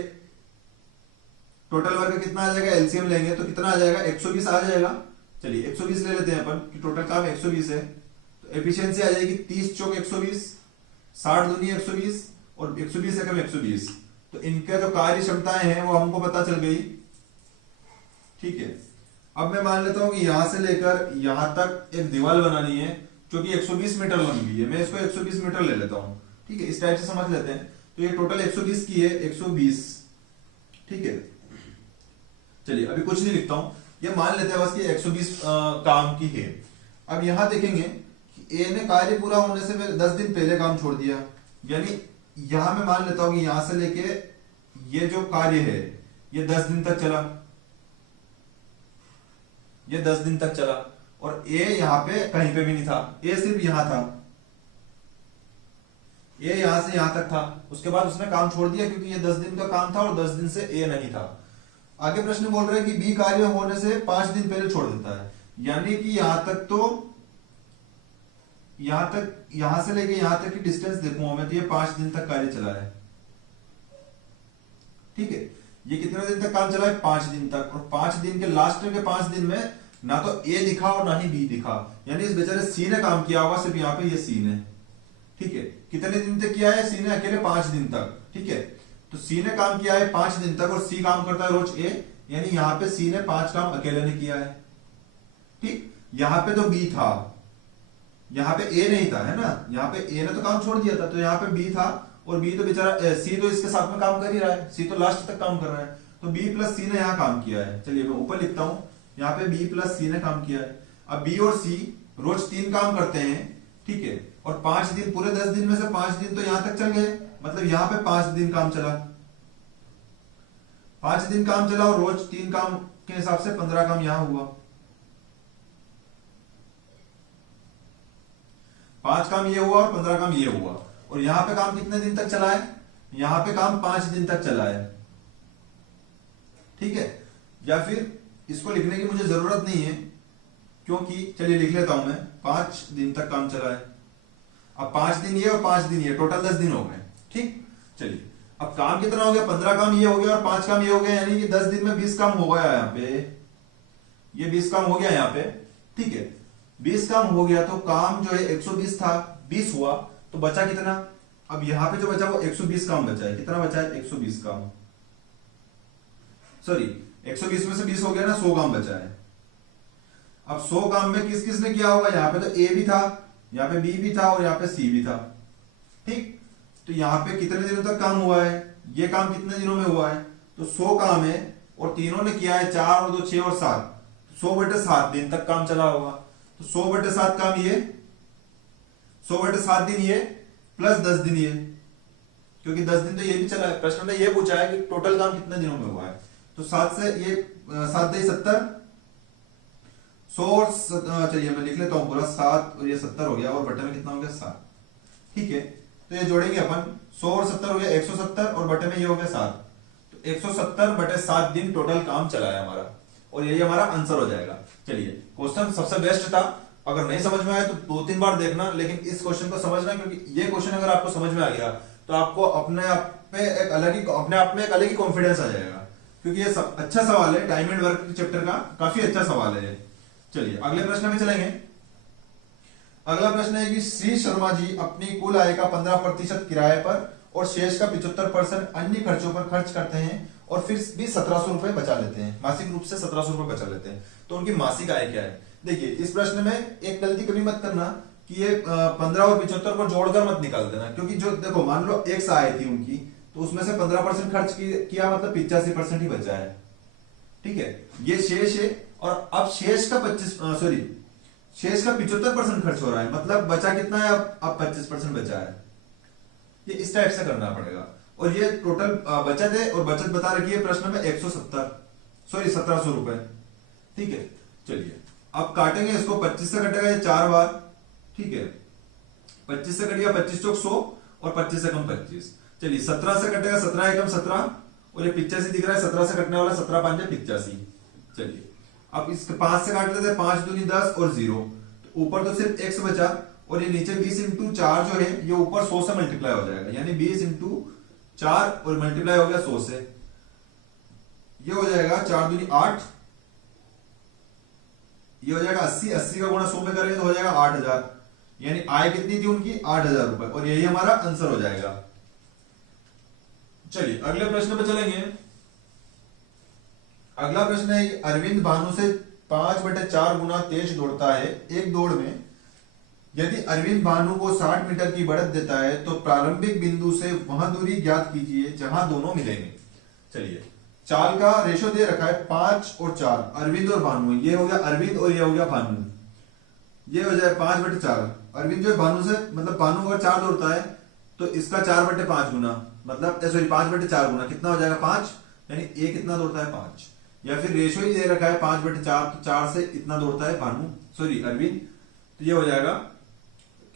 टोटल वर्क कितना आ जाएगा, एलसीएम लेंगे तो कितना आ जाएगा, 120 आ जाएगा। चलिए 120 ले लेते हैं अपन कि टोटल काम 120 है, तो एफिशिएंसी आ जाएगी 30 चौक 120, 60 दूनी 120 और 120 एकम 120। तो इनका जो कार्य क्षमताएं हैं वो हमको पता चल गई, ठीक है। अब मैं मान लेता हूं कि यहां से लेकर यहां तक एक दीवार बनानी है जो कि 120 मीटर लंबी है, मैं इसको 120 मीटर ले लेता हूं, ठीक है। इस टाइप से समझ लेते हैं। तो ये टोटल 120 की है, 120, ठीक है। चलिए अभी कुछ नहीं लिखता हूं, ये मान लेते हैं बस कि 120 काम की है। अब यहां देखेंगे कि ए ने कार्य पूरा होने से 10 दिन पहले काम छोड़ दिया, यानी यहां मैं मान लेता हूं कि यहां से लेके ये जो कार्य है ये 10 दिन तक चला, ये 10 दिन तक चला, और ए यहां पे कहीं पे भी नहीं था, ए सिर्फ यहां था, ए यहां से यहां तक था। उसके बाद उसने काम छोड़ दिया क्योंकि ये 10 दिन का काम था और 10 दिन से ए नहीं था। आगे प्रश्न बोल रहे हैं कि बी कार्य होने से 5 दिन पहले छोड़ देता है, यानी कि यहां तक, तो यहां से लेके यहां तक की डिस्टेंस देखूंगा मैं, तो ये 5 दिन तक कार्य चला है, ठीक है। ये कितने दिन तक काम चला है, 5 दिन तक। और 5 दिन के लास्ट के 5 दिन में ना तो ए दिखा और ना ही बी दिखा, यानी इस बेचारे सी ने काम किया होगा, सिर्फ यहाँ पे ये सी ने, ठीक है। कितने दिन तक किया है सी ने, अकेले 5 दिन तक, ठीक है। तो सी ने काम किया है 5 दिन तक और सी काम करता है रोज ए, यानी यहां पे सी ने 5 काम अकेले ने किया है, ठीक। यहां पे तो बी था, यहां पे ए नहीं था, है ना, यहां पे ए ने तो काम छोड़ दिया था, तो यहां पे बी था, और बी तो बेचारा सी तो इसके साथ में काम कर ही रहा है, सी तो लास्ट तक काम कर रहा है, तो बी प्लस सी ने यहां काम किया है। चलिए मैं ऊपर लिखता हूं, यहाँ पे बी प्लस सी ने काम किया है। अब बी और सी रोज 3 काम करते हैं, ठीक है, और 5 दिन, पूरे 10 दिन में से 5 दिन तो यहां तक चल गए, मतलब यहां पे 5 दिन काम चला, 5 दिन काम चला, और रोज 3 काम के हिसाब से 15 काम यहां हुआ, 5 काम ये हुआ और 15 काम ये हुआ। और यहां पे काम कितने दिन तक चला है, यहां पे काम 5 दिन तक चला है, ठीक है। या फिर इसको लिखने की मुझे जरूरत नहीं है, क्योंकि चलिए लिख लेता हूं मैं, 5 दिन तक काम चला है। अब 5 दिन ये और 5 दिन ये, टोटल 10 दिन हो गए, ठीक। चलिए अब काम कितना हो गया, 15 काम ये हो गया और 5 काम ये हो गया, यानी कि 10 दिन में 20 काम हो गया यहाँ पे, ये 20 काम हो गया यहाँ पे, ठीक है। 20 काम हो गया तो काम जो है 120 था, 20 हुआ, तो बचा कितना, अब यहां पे जो बचा वो 120 काम बचा है। कितना बचा है, 120 काम, सॉरी 120 में से 20 हो गया ना, 100 काम बचा है। अब 100 काम में किस किसने किया होगा, यहाँ पे तो ए भी था, यहाँ पे बी भी था और यहाँ पे सी भी था, ठीक। तो यहाँ पे कितने दिनों तक काम हुआ है, ये काम कितने दिनों में हुआ है, तो 100 काम है, और तीनों ने किया है 4 और 2 6 और 7, 100/7 दिन तक काम चला होगा। तो 100/7 काम ये, 100/7 दिन ये, प्लस 10 दिन ये, क्योंकि 10 दिन तो ये भी चला है। प्रश्न में ये पूछा है कि टोटल काम कितने दिनों में हुआ है, तो 7 से ये 7 दे 70, 100 और चलिए मैं लिख लेता हूं पूरा, 7 और ये 70 हो गया, और बटे में कितना हो गया 7, ठीक है। तो ये जोड़ेंगे अपन, 100 और 70 हो गया 170, और बटे में ये हो गया 7, तो 170/7 दिन टोटल काम चला है हमारा, और यही हमारा आंसर हो जाएगा। चलिए क्वेश्चन सबसे बेस्ट था, अगर नहीं समझ में आया तो 2-3 बार देखना, लेकिन इस क्वेश्चन को समझना, क्योंकि ये क्वेश्चन अगर आपको समझ में आ गया तो आपको अपने आप में एक अलग ही कॉन्फिडेंस आ जाएगा, क्योंकि ये अच्छा सवाल है, टाइम एंड वर्क चैप्टर का काफी अच्छा सवाल है। चलिए अगले प्रश्न में चलेंगे। अगला प्रश्न है कि श्री शर्मा जी अपनी कुल आय का 15% किराए पर और शेष का 75% अन्य खर्चों पर खर्च करते हैं, और फिर भी 1700 रुपए बचा लेते हैं, मासिक रूप से 1700 रुपए बचा लेते हैं। तो उनकी मासिक आय क्या है। देखिए इस प्रश्न में एक गलती कभी मत करना कि ये 15 और 75 को जोड़कर मत निकाल देना, क्योंकि जो देखो मान लो एक आय थी उनकी, तो उसमें से 15% खर्च किया, मतलब 85% ही बचा है, ठीक है। ये शेष है, और अब शेष का 75% खर्च हो रहा है, मतलब बचा कितना है, अब 25% बचा है। ये इस टाइप से करना पड़ेगा। और ये टोटल बचत है, और बचत बता रखी है प्रश्न में 1700 रुपए, ठीक है। चलिए अब काटेंगे इसको, 25 से कटेगा ये 4 बार, ठीक है, 25 से कट गया 25 चौक 100 और 25 से कम 25। चलिए 17 से कटेगा 17 एकम 17 और ये 85 दिख रहा है, 17 से कटने वाला 17 5 85। चलिए अब इसके 5 से काट लेते हैं, 5 दूनी 10 और 0, तो ऊपर तो सिर्फ x बचा और ये नीचे 20 इंटू 4 जो है ये ऊपर 100 से मल्टीप्लाई हो जाएगा, यानी 20 इंटू 4 और मल्टीप्लाई हो गया 100 से, ये हो जाएगा 4 दूनी 8, ये हो जाएगा 80, 80 का गुणा 100 में करेंगे तो हो जाएगा 8000, यानी आय कितनी थी उनकी 8000 रुपए, और यही हमारा आंसर हो जाएगा। चलिए अगले प्रश्न पे चलेंगे। अगला प्रश्न है कि अरविंद भानु से 5/4 गुना तेज दौड़ता है एक दौड़ में। यदि अरविंद भानु को 60 मीटर की बढ़त देता है तो प्रारंभिक बिंदु से वह दूरी ज्ञात कीजिए जहां दोनों मिलेंगे। चलिए चाल का रेशो दे रखा है 5 और 4, अरविंद और भानु, ये हो गया अरविंद और ये हो गया भानु, ये हो जाए 5/4। अरविंद जो है भानु से, मतलब भानु अगर 4 दौड़ता है तो इसका 4/5 गुना, मतलब सॉरी 5/4 गुना कितना हो जाएगा 5, यानी ए कितना दौड़ता है 5, या फिर रेशो ही दे रखा है 5/4, तो 4 से इतना दौड़ता है भानु सॉरी अरविंद, तो ये हो जाएगा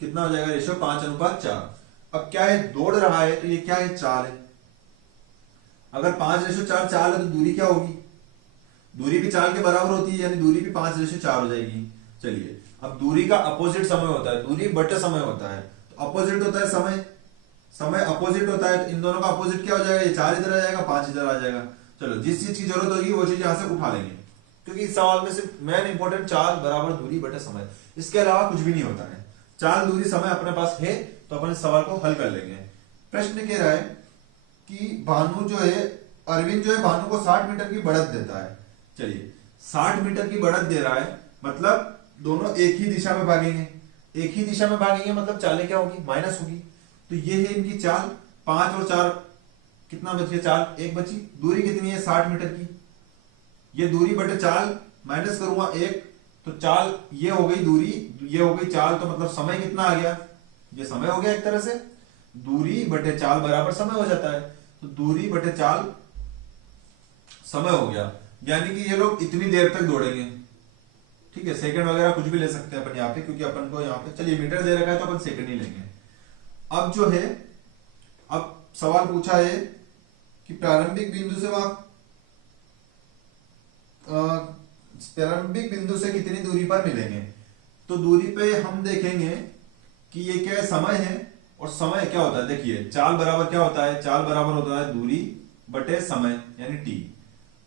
कितना हो जाएगा रेशो 5:4। अब क्या है दौड़ रहा है तो ये क्या है चाल है, अगर 5:4 चाल है तो दूरी क्या होगी, दूरी भी चाल के बराबर होती है, यानी दूरी भी 5:4 हो जाएगी। चलिए अब दूरी का अपोजिट समय होता है, दूरी बटे समय होता है, तो अपोजिट होता है समय, समय अपोजिट होता है, तो इन दोनों का अपोजिट क्या हो जाएगा, ये 4 इधर आ जाएगा 5 इधर आ जाएगा। चलो जिस चीज की जरूरत होगी वो चीज यहां से उठा लेंगे, क्योंकि इस सवाल में सिर्फ मेन इंपॉर्टेंट चाल बराबर दूरी बटे समय, इसके अलावा कुछ भी नहीं होता है। चाल दूरी समय अपने पास है तो अपन इस सवाल को हल कर लेंगे। प्रश्न कह रहा है कि भानु जो है, अरविंद जो है भानु को 60 मीटर की बढ़त देता है। चलिए 60 मीटर की बढ़त दे रहा है, मतलब दोनों एक ही दिशा में भागेंगे, एक ही दिशा में भागेंगे मतलब चालें क्या होगी माइनस होगी, तो ये है इनकी चाल। 5 और 4 कितना बच गया, चाल 1 बची, दूरी कितनी है 60 मीटर की, ये दूरी बटे चाल माइनस करूंगा 1, तो चाल ये हो गई दूरी, ये हो गई चाल, तो मतलब समय कितना आ गया, ये समय हो गया एक तरह से, दूरी बटे चाल बराबर समय हो जाता है, तो दूरी बटे चाल समय हो गया, यानी कि ये लोग इतनी देर तक दौड़ेंगे। ठीक है, सेकंड वगैरह कुछ भी ले सकते हैं अपन यहाँ पे, क्योंकि अपन को यहाँ पे चलिए मीटर दे रखा है तो अपन सेकंड ही लेंगे। अब जो है, अब सवाल पूछा है कि प्रारंभिक बिंदु से प्रारंभिक बिंदु से कितनी दूरी पर मिलेंगे, तो दूरी पे हम देखेंगे कि ये क्या है समय है, और समय क्या होता है, देखिए चाल बराबर क्या होता है, चाल बराबर होता है दूरी बटे समय यानी टी।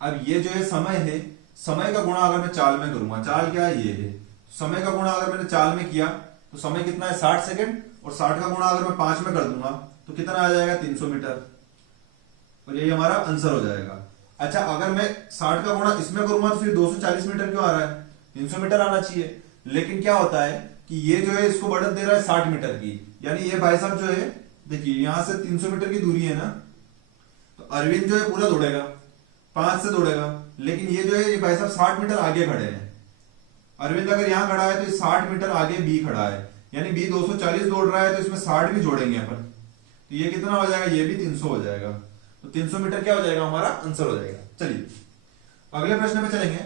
अब ये जो है समय है, समय का गुणा अगर मैं चाल में करूंगा, चाल क्या है ये है, समय का गुणा अगर मैंने चाल में किया तो समय कितना है 60 सेकंड, और 60 का गुणा अगर मैं 5 में कर दूंगा तो कितना आ जाएगा 300 मीटर, और यही हमारा आंसर हो जाएगा। अच्छा अगर मैं 60 का गुणा इसमें करूंगा तो फिर 240 मीटर क्यों आ रहा है, 300 मीटर आना चाहिए, लेकिन क्या होता है कि ये जो है इसको बढ़त दे रहा है 60 मीटर की, यानी ये भाई साहब जो है देखिए यहां से 300 मीटर की दूरी है ना, तो अरविंद जो है पूरा दौड़ेगा 5 से दौड़ेगा, लेकिन ये जो है ये भाई साहब 60 मीटर आगे खड़े हैं। अरविंद अगर यहां खड़ा है तो 60 मीटर आगे बी खड़ा है, यानी बी 240 दौड़ रहा है तो इसमें 60 भी जोड़ेंगे अपन, तो ये कितना हो जाएगा, ये भी 300 हो जाएगा, तो 300 मीटर क्या हो जाएगा हमारा आंसर हो जाएगा। चलिए अगले प्रश्न में चलेंगे।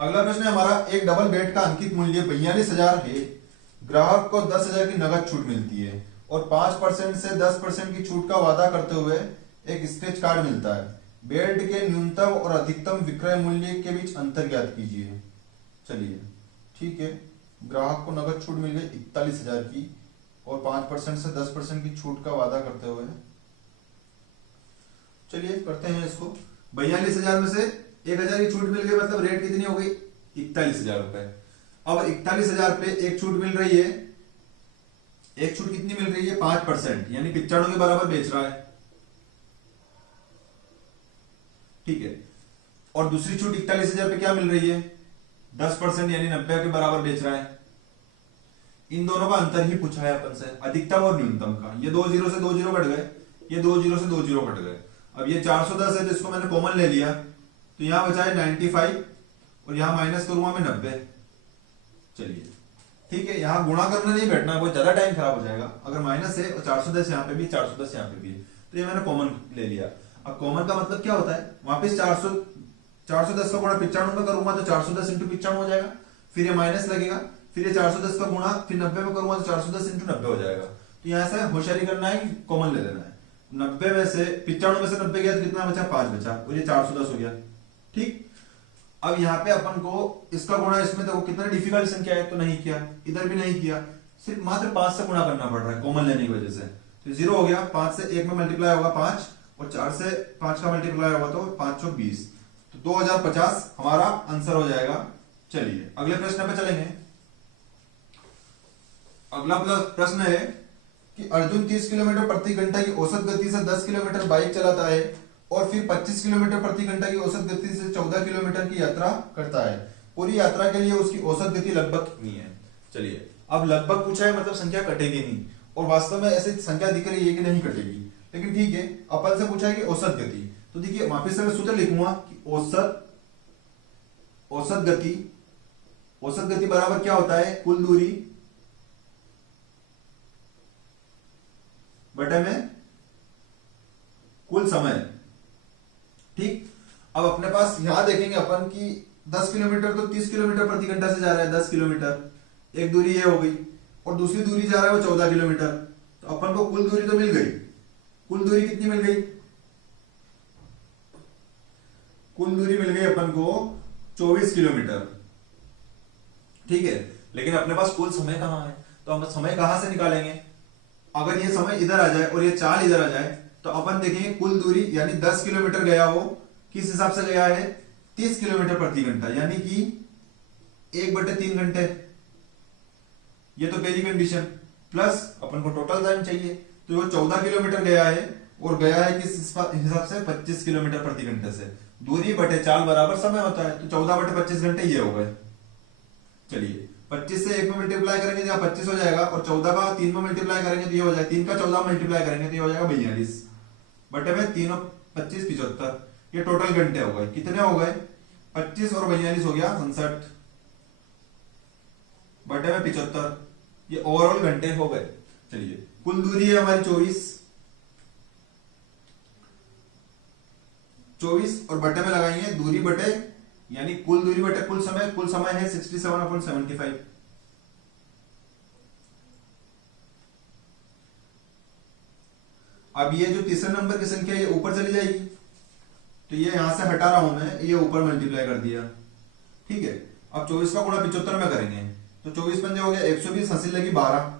अगला प्रश्न है हमारा, एक डबल बेड का अंकित मूल्य 42,000 है, ग्राहक को 10,000 की नगद छूट मिलती है और 5% से 10% की छूट का वादा करते हुए एक स्क्रैच कार्ड मिलता है। बेड के न्यूनतम और अधिकतम विक्रय मूल्य के बीच अंतर ज्ञात कीजिए। चलिए ठीक है, ग्राहक को नगद छूट मिल गई 41,000 की और 5% से 10% की छूट का वादा करते हुए, चलिए करते हैं इसको। 42,000 में से 1,000 की छूट मिल गई, मतलब रेट कितनी हो गई 41,000 रुपए। अब 41,000 पे एक छूट मिल रही है, एक छूट कितनी मिल रही है 5%, यानी 95 के बराबर बेच रहा है, ठीक है, और दूसरी छूट 41,000 पे क्या मिल रही है 10% यानी 90 के बराबर बेच रहा है। इन दोनों का अंतर ही पूछा है अपन से, अधिकतम और न्यूनतम का। ये 2 जीरो से 2 जीरो कट गए, ये 2 जीरो से 2 जीरो कट गए। अब ये 410 है तो इसको मैंने कॉमन ले लिया, तो यहां बचा है 95 और यहां माइनस करूंगा मैं 90। चलिए ठीक है, यहां गुणा करने नहीं बैठना, बहुत ज्यादा टाइम खराब हो जाएगा। अगर माइनस है और 410 यहाँ पे भी 410 यहाँ पे भी है, तो ये मैंने कॉमन ले लिया। अब कॉमन का मतलब क्या होता है, वापस 400 410 का गुणा 95 में करूंगा तो 410 इंटू 95 हो जाएगा, फिर ये माइनस लगेगा, फिर ये 410 का गुणा फिर 90 में करूंगा तो 410 इंटू 90 हो जाएगा। तो यहाँ से होशियारी करना है कि कॉमन ले लेना है। 90 में से 95 में से 90 गया तो कितना बचा, 5 बचा, और ये 410 हो गया। ठीक, अब यहाँ पे अपन को इसका गुणा इसमें देखो कितना डिफिकल्ट संख्या है तो नहीं किया, इधर भी नहीं किया, सिर्फ मात्र 5 से गुणा करना पड़ रहा है कॉमन लेने की वजह से। तो 0 हो गया, 5 से 1 में मल्टीप्लाई होगा 5, और 4 से 5 का मल्टीप्लाई होगा तो 5 चौक 20, तो 2050 हमारा आंसर हो जाएगा। चलिए अगले प्रश्न पे चलेंगे। अगला प्रश्न है कि अर्जुन 30 किलोमीटर प्रति घंटा की औसत गति से 10 किलोमीटर बाइक चलाता है और फिर 25 किलोमीटर प्रति घंटा की औसत गति से 14 किलोमीटर की यात्रा करता है। पूरी यात्रा के लिए उसकी औसत गति लगभग कितनी है। चलिए, अब लगभग पूछा है मतलब संख्या कटेगी नहीं, और वास्तव में ऐसी संख्या दिख रही है कि नहीं कटेगी, लेकिन ठीक है, अपन से पूछा है कि औसत गति। तो देखिए वापिस से मैं सूत्र लिखूंगा कि औसत गति बराबर क्या होता है, कुल दूरी बटे में कुल समय। ठीक, अब अपने पास यहां देखेंगे अपन कि 10 किलोमीटर तो 30 किलोमीटर प्रति घंटा से जा रहा है, 10 किलोमीटर एक दूरी ये हो गई, और दूसरी दूरी जा रहा है वो 14 किलोमीटर। तो अपन को कुल दूरी तो मिल गई, कुल दूरी कितनी मिल गई, कुल दूरी मिल गई अपन को 24 किलोमीटर। ठीक है, लेकिन अपने पास कुल समय कहां है, तो हम समय कहां से निकालेंगे। अगर ये समय इधर आ जाए और ये चाल इधर आ जाए तो अपन देखेंगे कुल दूरी यानी 10 किलोमीटर गया, वो किस हिसाब से गया है, 30 किलोमीटर प्रति घंटा, यानी कि 1/3 घंटे। ये तो पहली कंडीशन, प्लस अपन को टोटल टाइम चाहिए, तो वो 14 किलोमीटर गया है और गया है किस हिसाब से, 25 किलोमीटर प्रति घंटे से। दूरी बटे चाल बराबर समय होता है, तो 14/25 घंटे ये हो गए। चलिए 25 से 1 में मल्टीप्लाई करेंगे तो 25 हो जाएगा, और 14 का 3 में मल्टीप्लाई करेंगे तो ये हो जाएगा, 3 का 14 में मल्टीप्लाई करेंगे तो ये हो जाएगा 42 बटे में 3 और 25 75। ये टोटल घंटे हो गए, कितने हो गए, 25 और 42 हो गया 59 बटे में 75। ये ओवरऑल घंटे हो गए। चलिए कुल दूरी है हमारी 24 और बटे में लगाएंगे दूरी बटे यानी कुल दूरी बटे कुल समय है 67/75। अब ये जो तीसरे नंबर की संख्या ये ऊपर चली जाएगी, तो ये यहां से हटा रहा हूं मैं, ये ऊपर मल्टीप्लाई कर दिया। ठीक है, अब 24 का गुणा 75 में करेंगे तो 24 पंजे हो गया 120, हंसी लगी 12,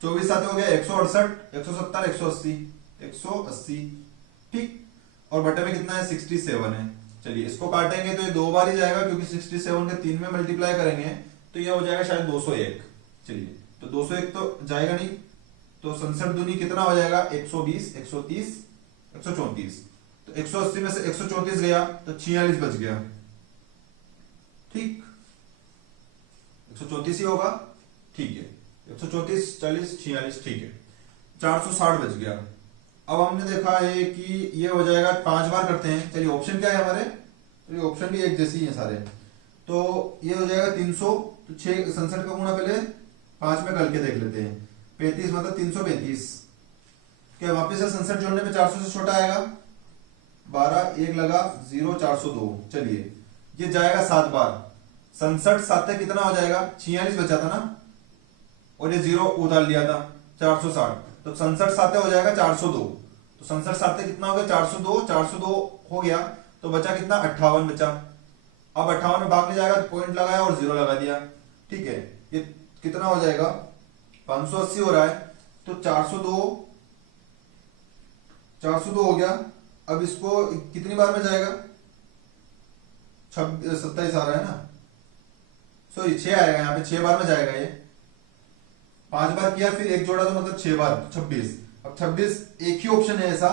24 साथ हो गया 168, 170, 180। ठीक, और बटे में कितना है 67 है। चलिए इसको काटेंगे तो ये 2 बार ही जाएगा, क्योंकि 67 के 3 में मल्टीप्लाई करेंगे तो ये हो जाएगा शायद 201। चलिए तो 201 तो जाएगा नहीं, तो 67 दूनी कितना हो जाएगा 120, 130, 134। तो 180 में से 134 गया तो 46 बच गया। ठीक, 134 ही होगा। ठीक है, 134, 40, 46, ठीक है, 460 बच गया। अब हमने देखा है कि ये हो जाएगा 5 बार करते हैं। चलिए ऑप्शन क्या है हमारे, तो ये ऑप्शन भी एक जैसे ही है सारे, तो ये हो जाएगा 300, तो 6 67 का गुणा पहले 5 में करके देख लेते हैं, 35 मतलब 335। क्या वापिस से 67 जोड़ने पे 400 से छोटा आएगा, 12 1 लगा 0, 402। चलिए ये जाएगा 7 बार, 67 साथ कितना हो जाएगा 46 बचा था ना, और ये 0 उतार लिया था 460, तो 67 साथ हो जाएगा 402। तो 67 साथ कितना हो गया 402 हो गया, तो बचा कितना 58 बचा। अब 58 में भाग ले जाएगा, पॉइंट लगाया और 0 लगा दिया। ठीक है, ये कितना हो जाएगा 580 हो रहा है, तो 402 हो गया। अब इसको कितनी बार में जाएगा, 27 आ रहा है ना, सॉरी 6 आएगा, यहाँ पे 6 बार में जाएगा। ये 5 बार किया फिर 1 जोड़ा तो मतलब 6 बार 26। अब 26 एक ही ऑप्शन है ऐसा,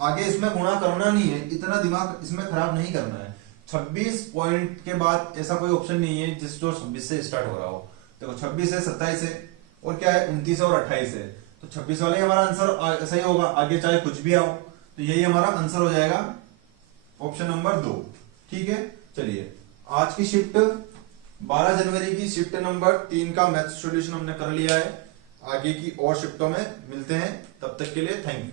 आगे इसमें गुणा करना नहीं है, इतना दिमाग इसमें खराब नहीं करना है। 26 पॉइंट के बाद ऐसा कोई ऑप्शन नहीं है जिस जो 26 से स्टार्ट हो रहा हो। देखो 26 है, 27 है, और क्या है 29 और 28 है, तो 26 वाला ही हमारा आंसर सही होगा, आगे चाहे कुछ भी आओ। तो यही हमारा आंसर हो जाएगा ऑप्शन नंबर 2। ठीक है, चलिए आज की शिफ्ट 12 जनवरी की शिफ्ट नंबर 3 का मैथ सॉल्यूशन हमने कर लिया है। आगे की और शिफ्टों में मिलते हैं, तब तक के लिए थैंक यू।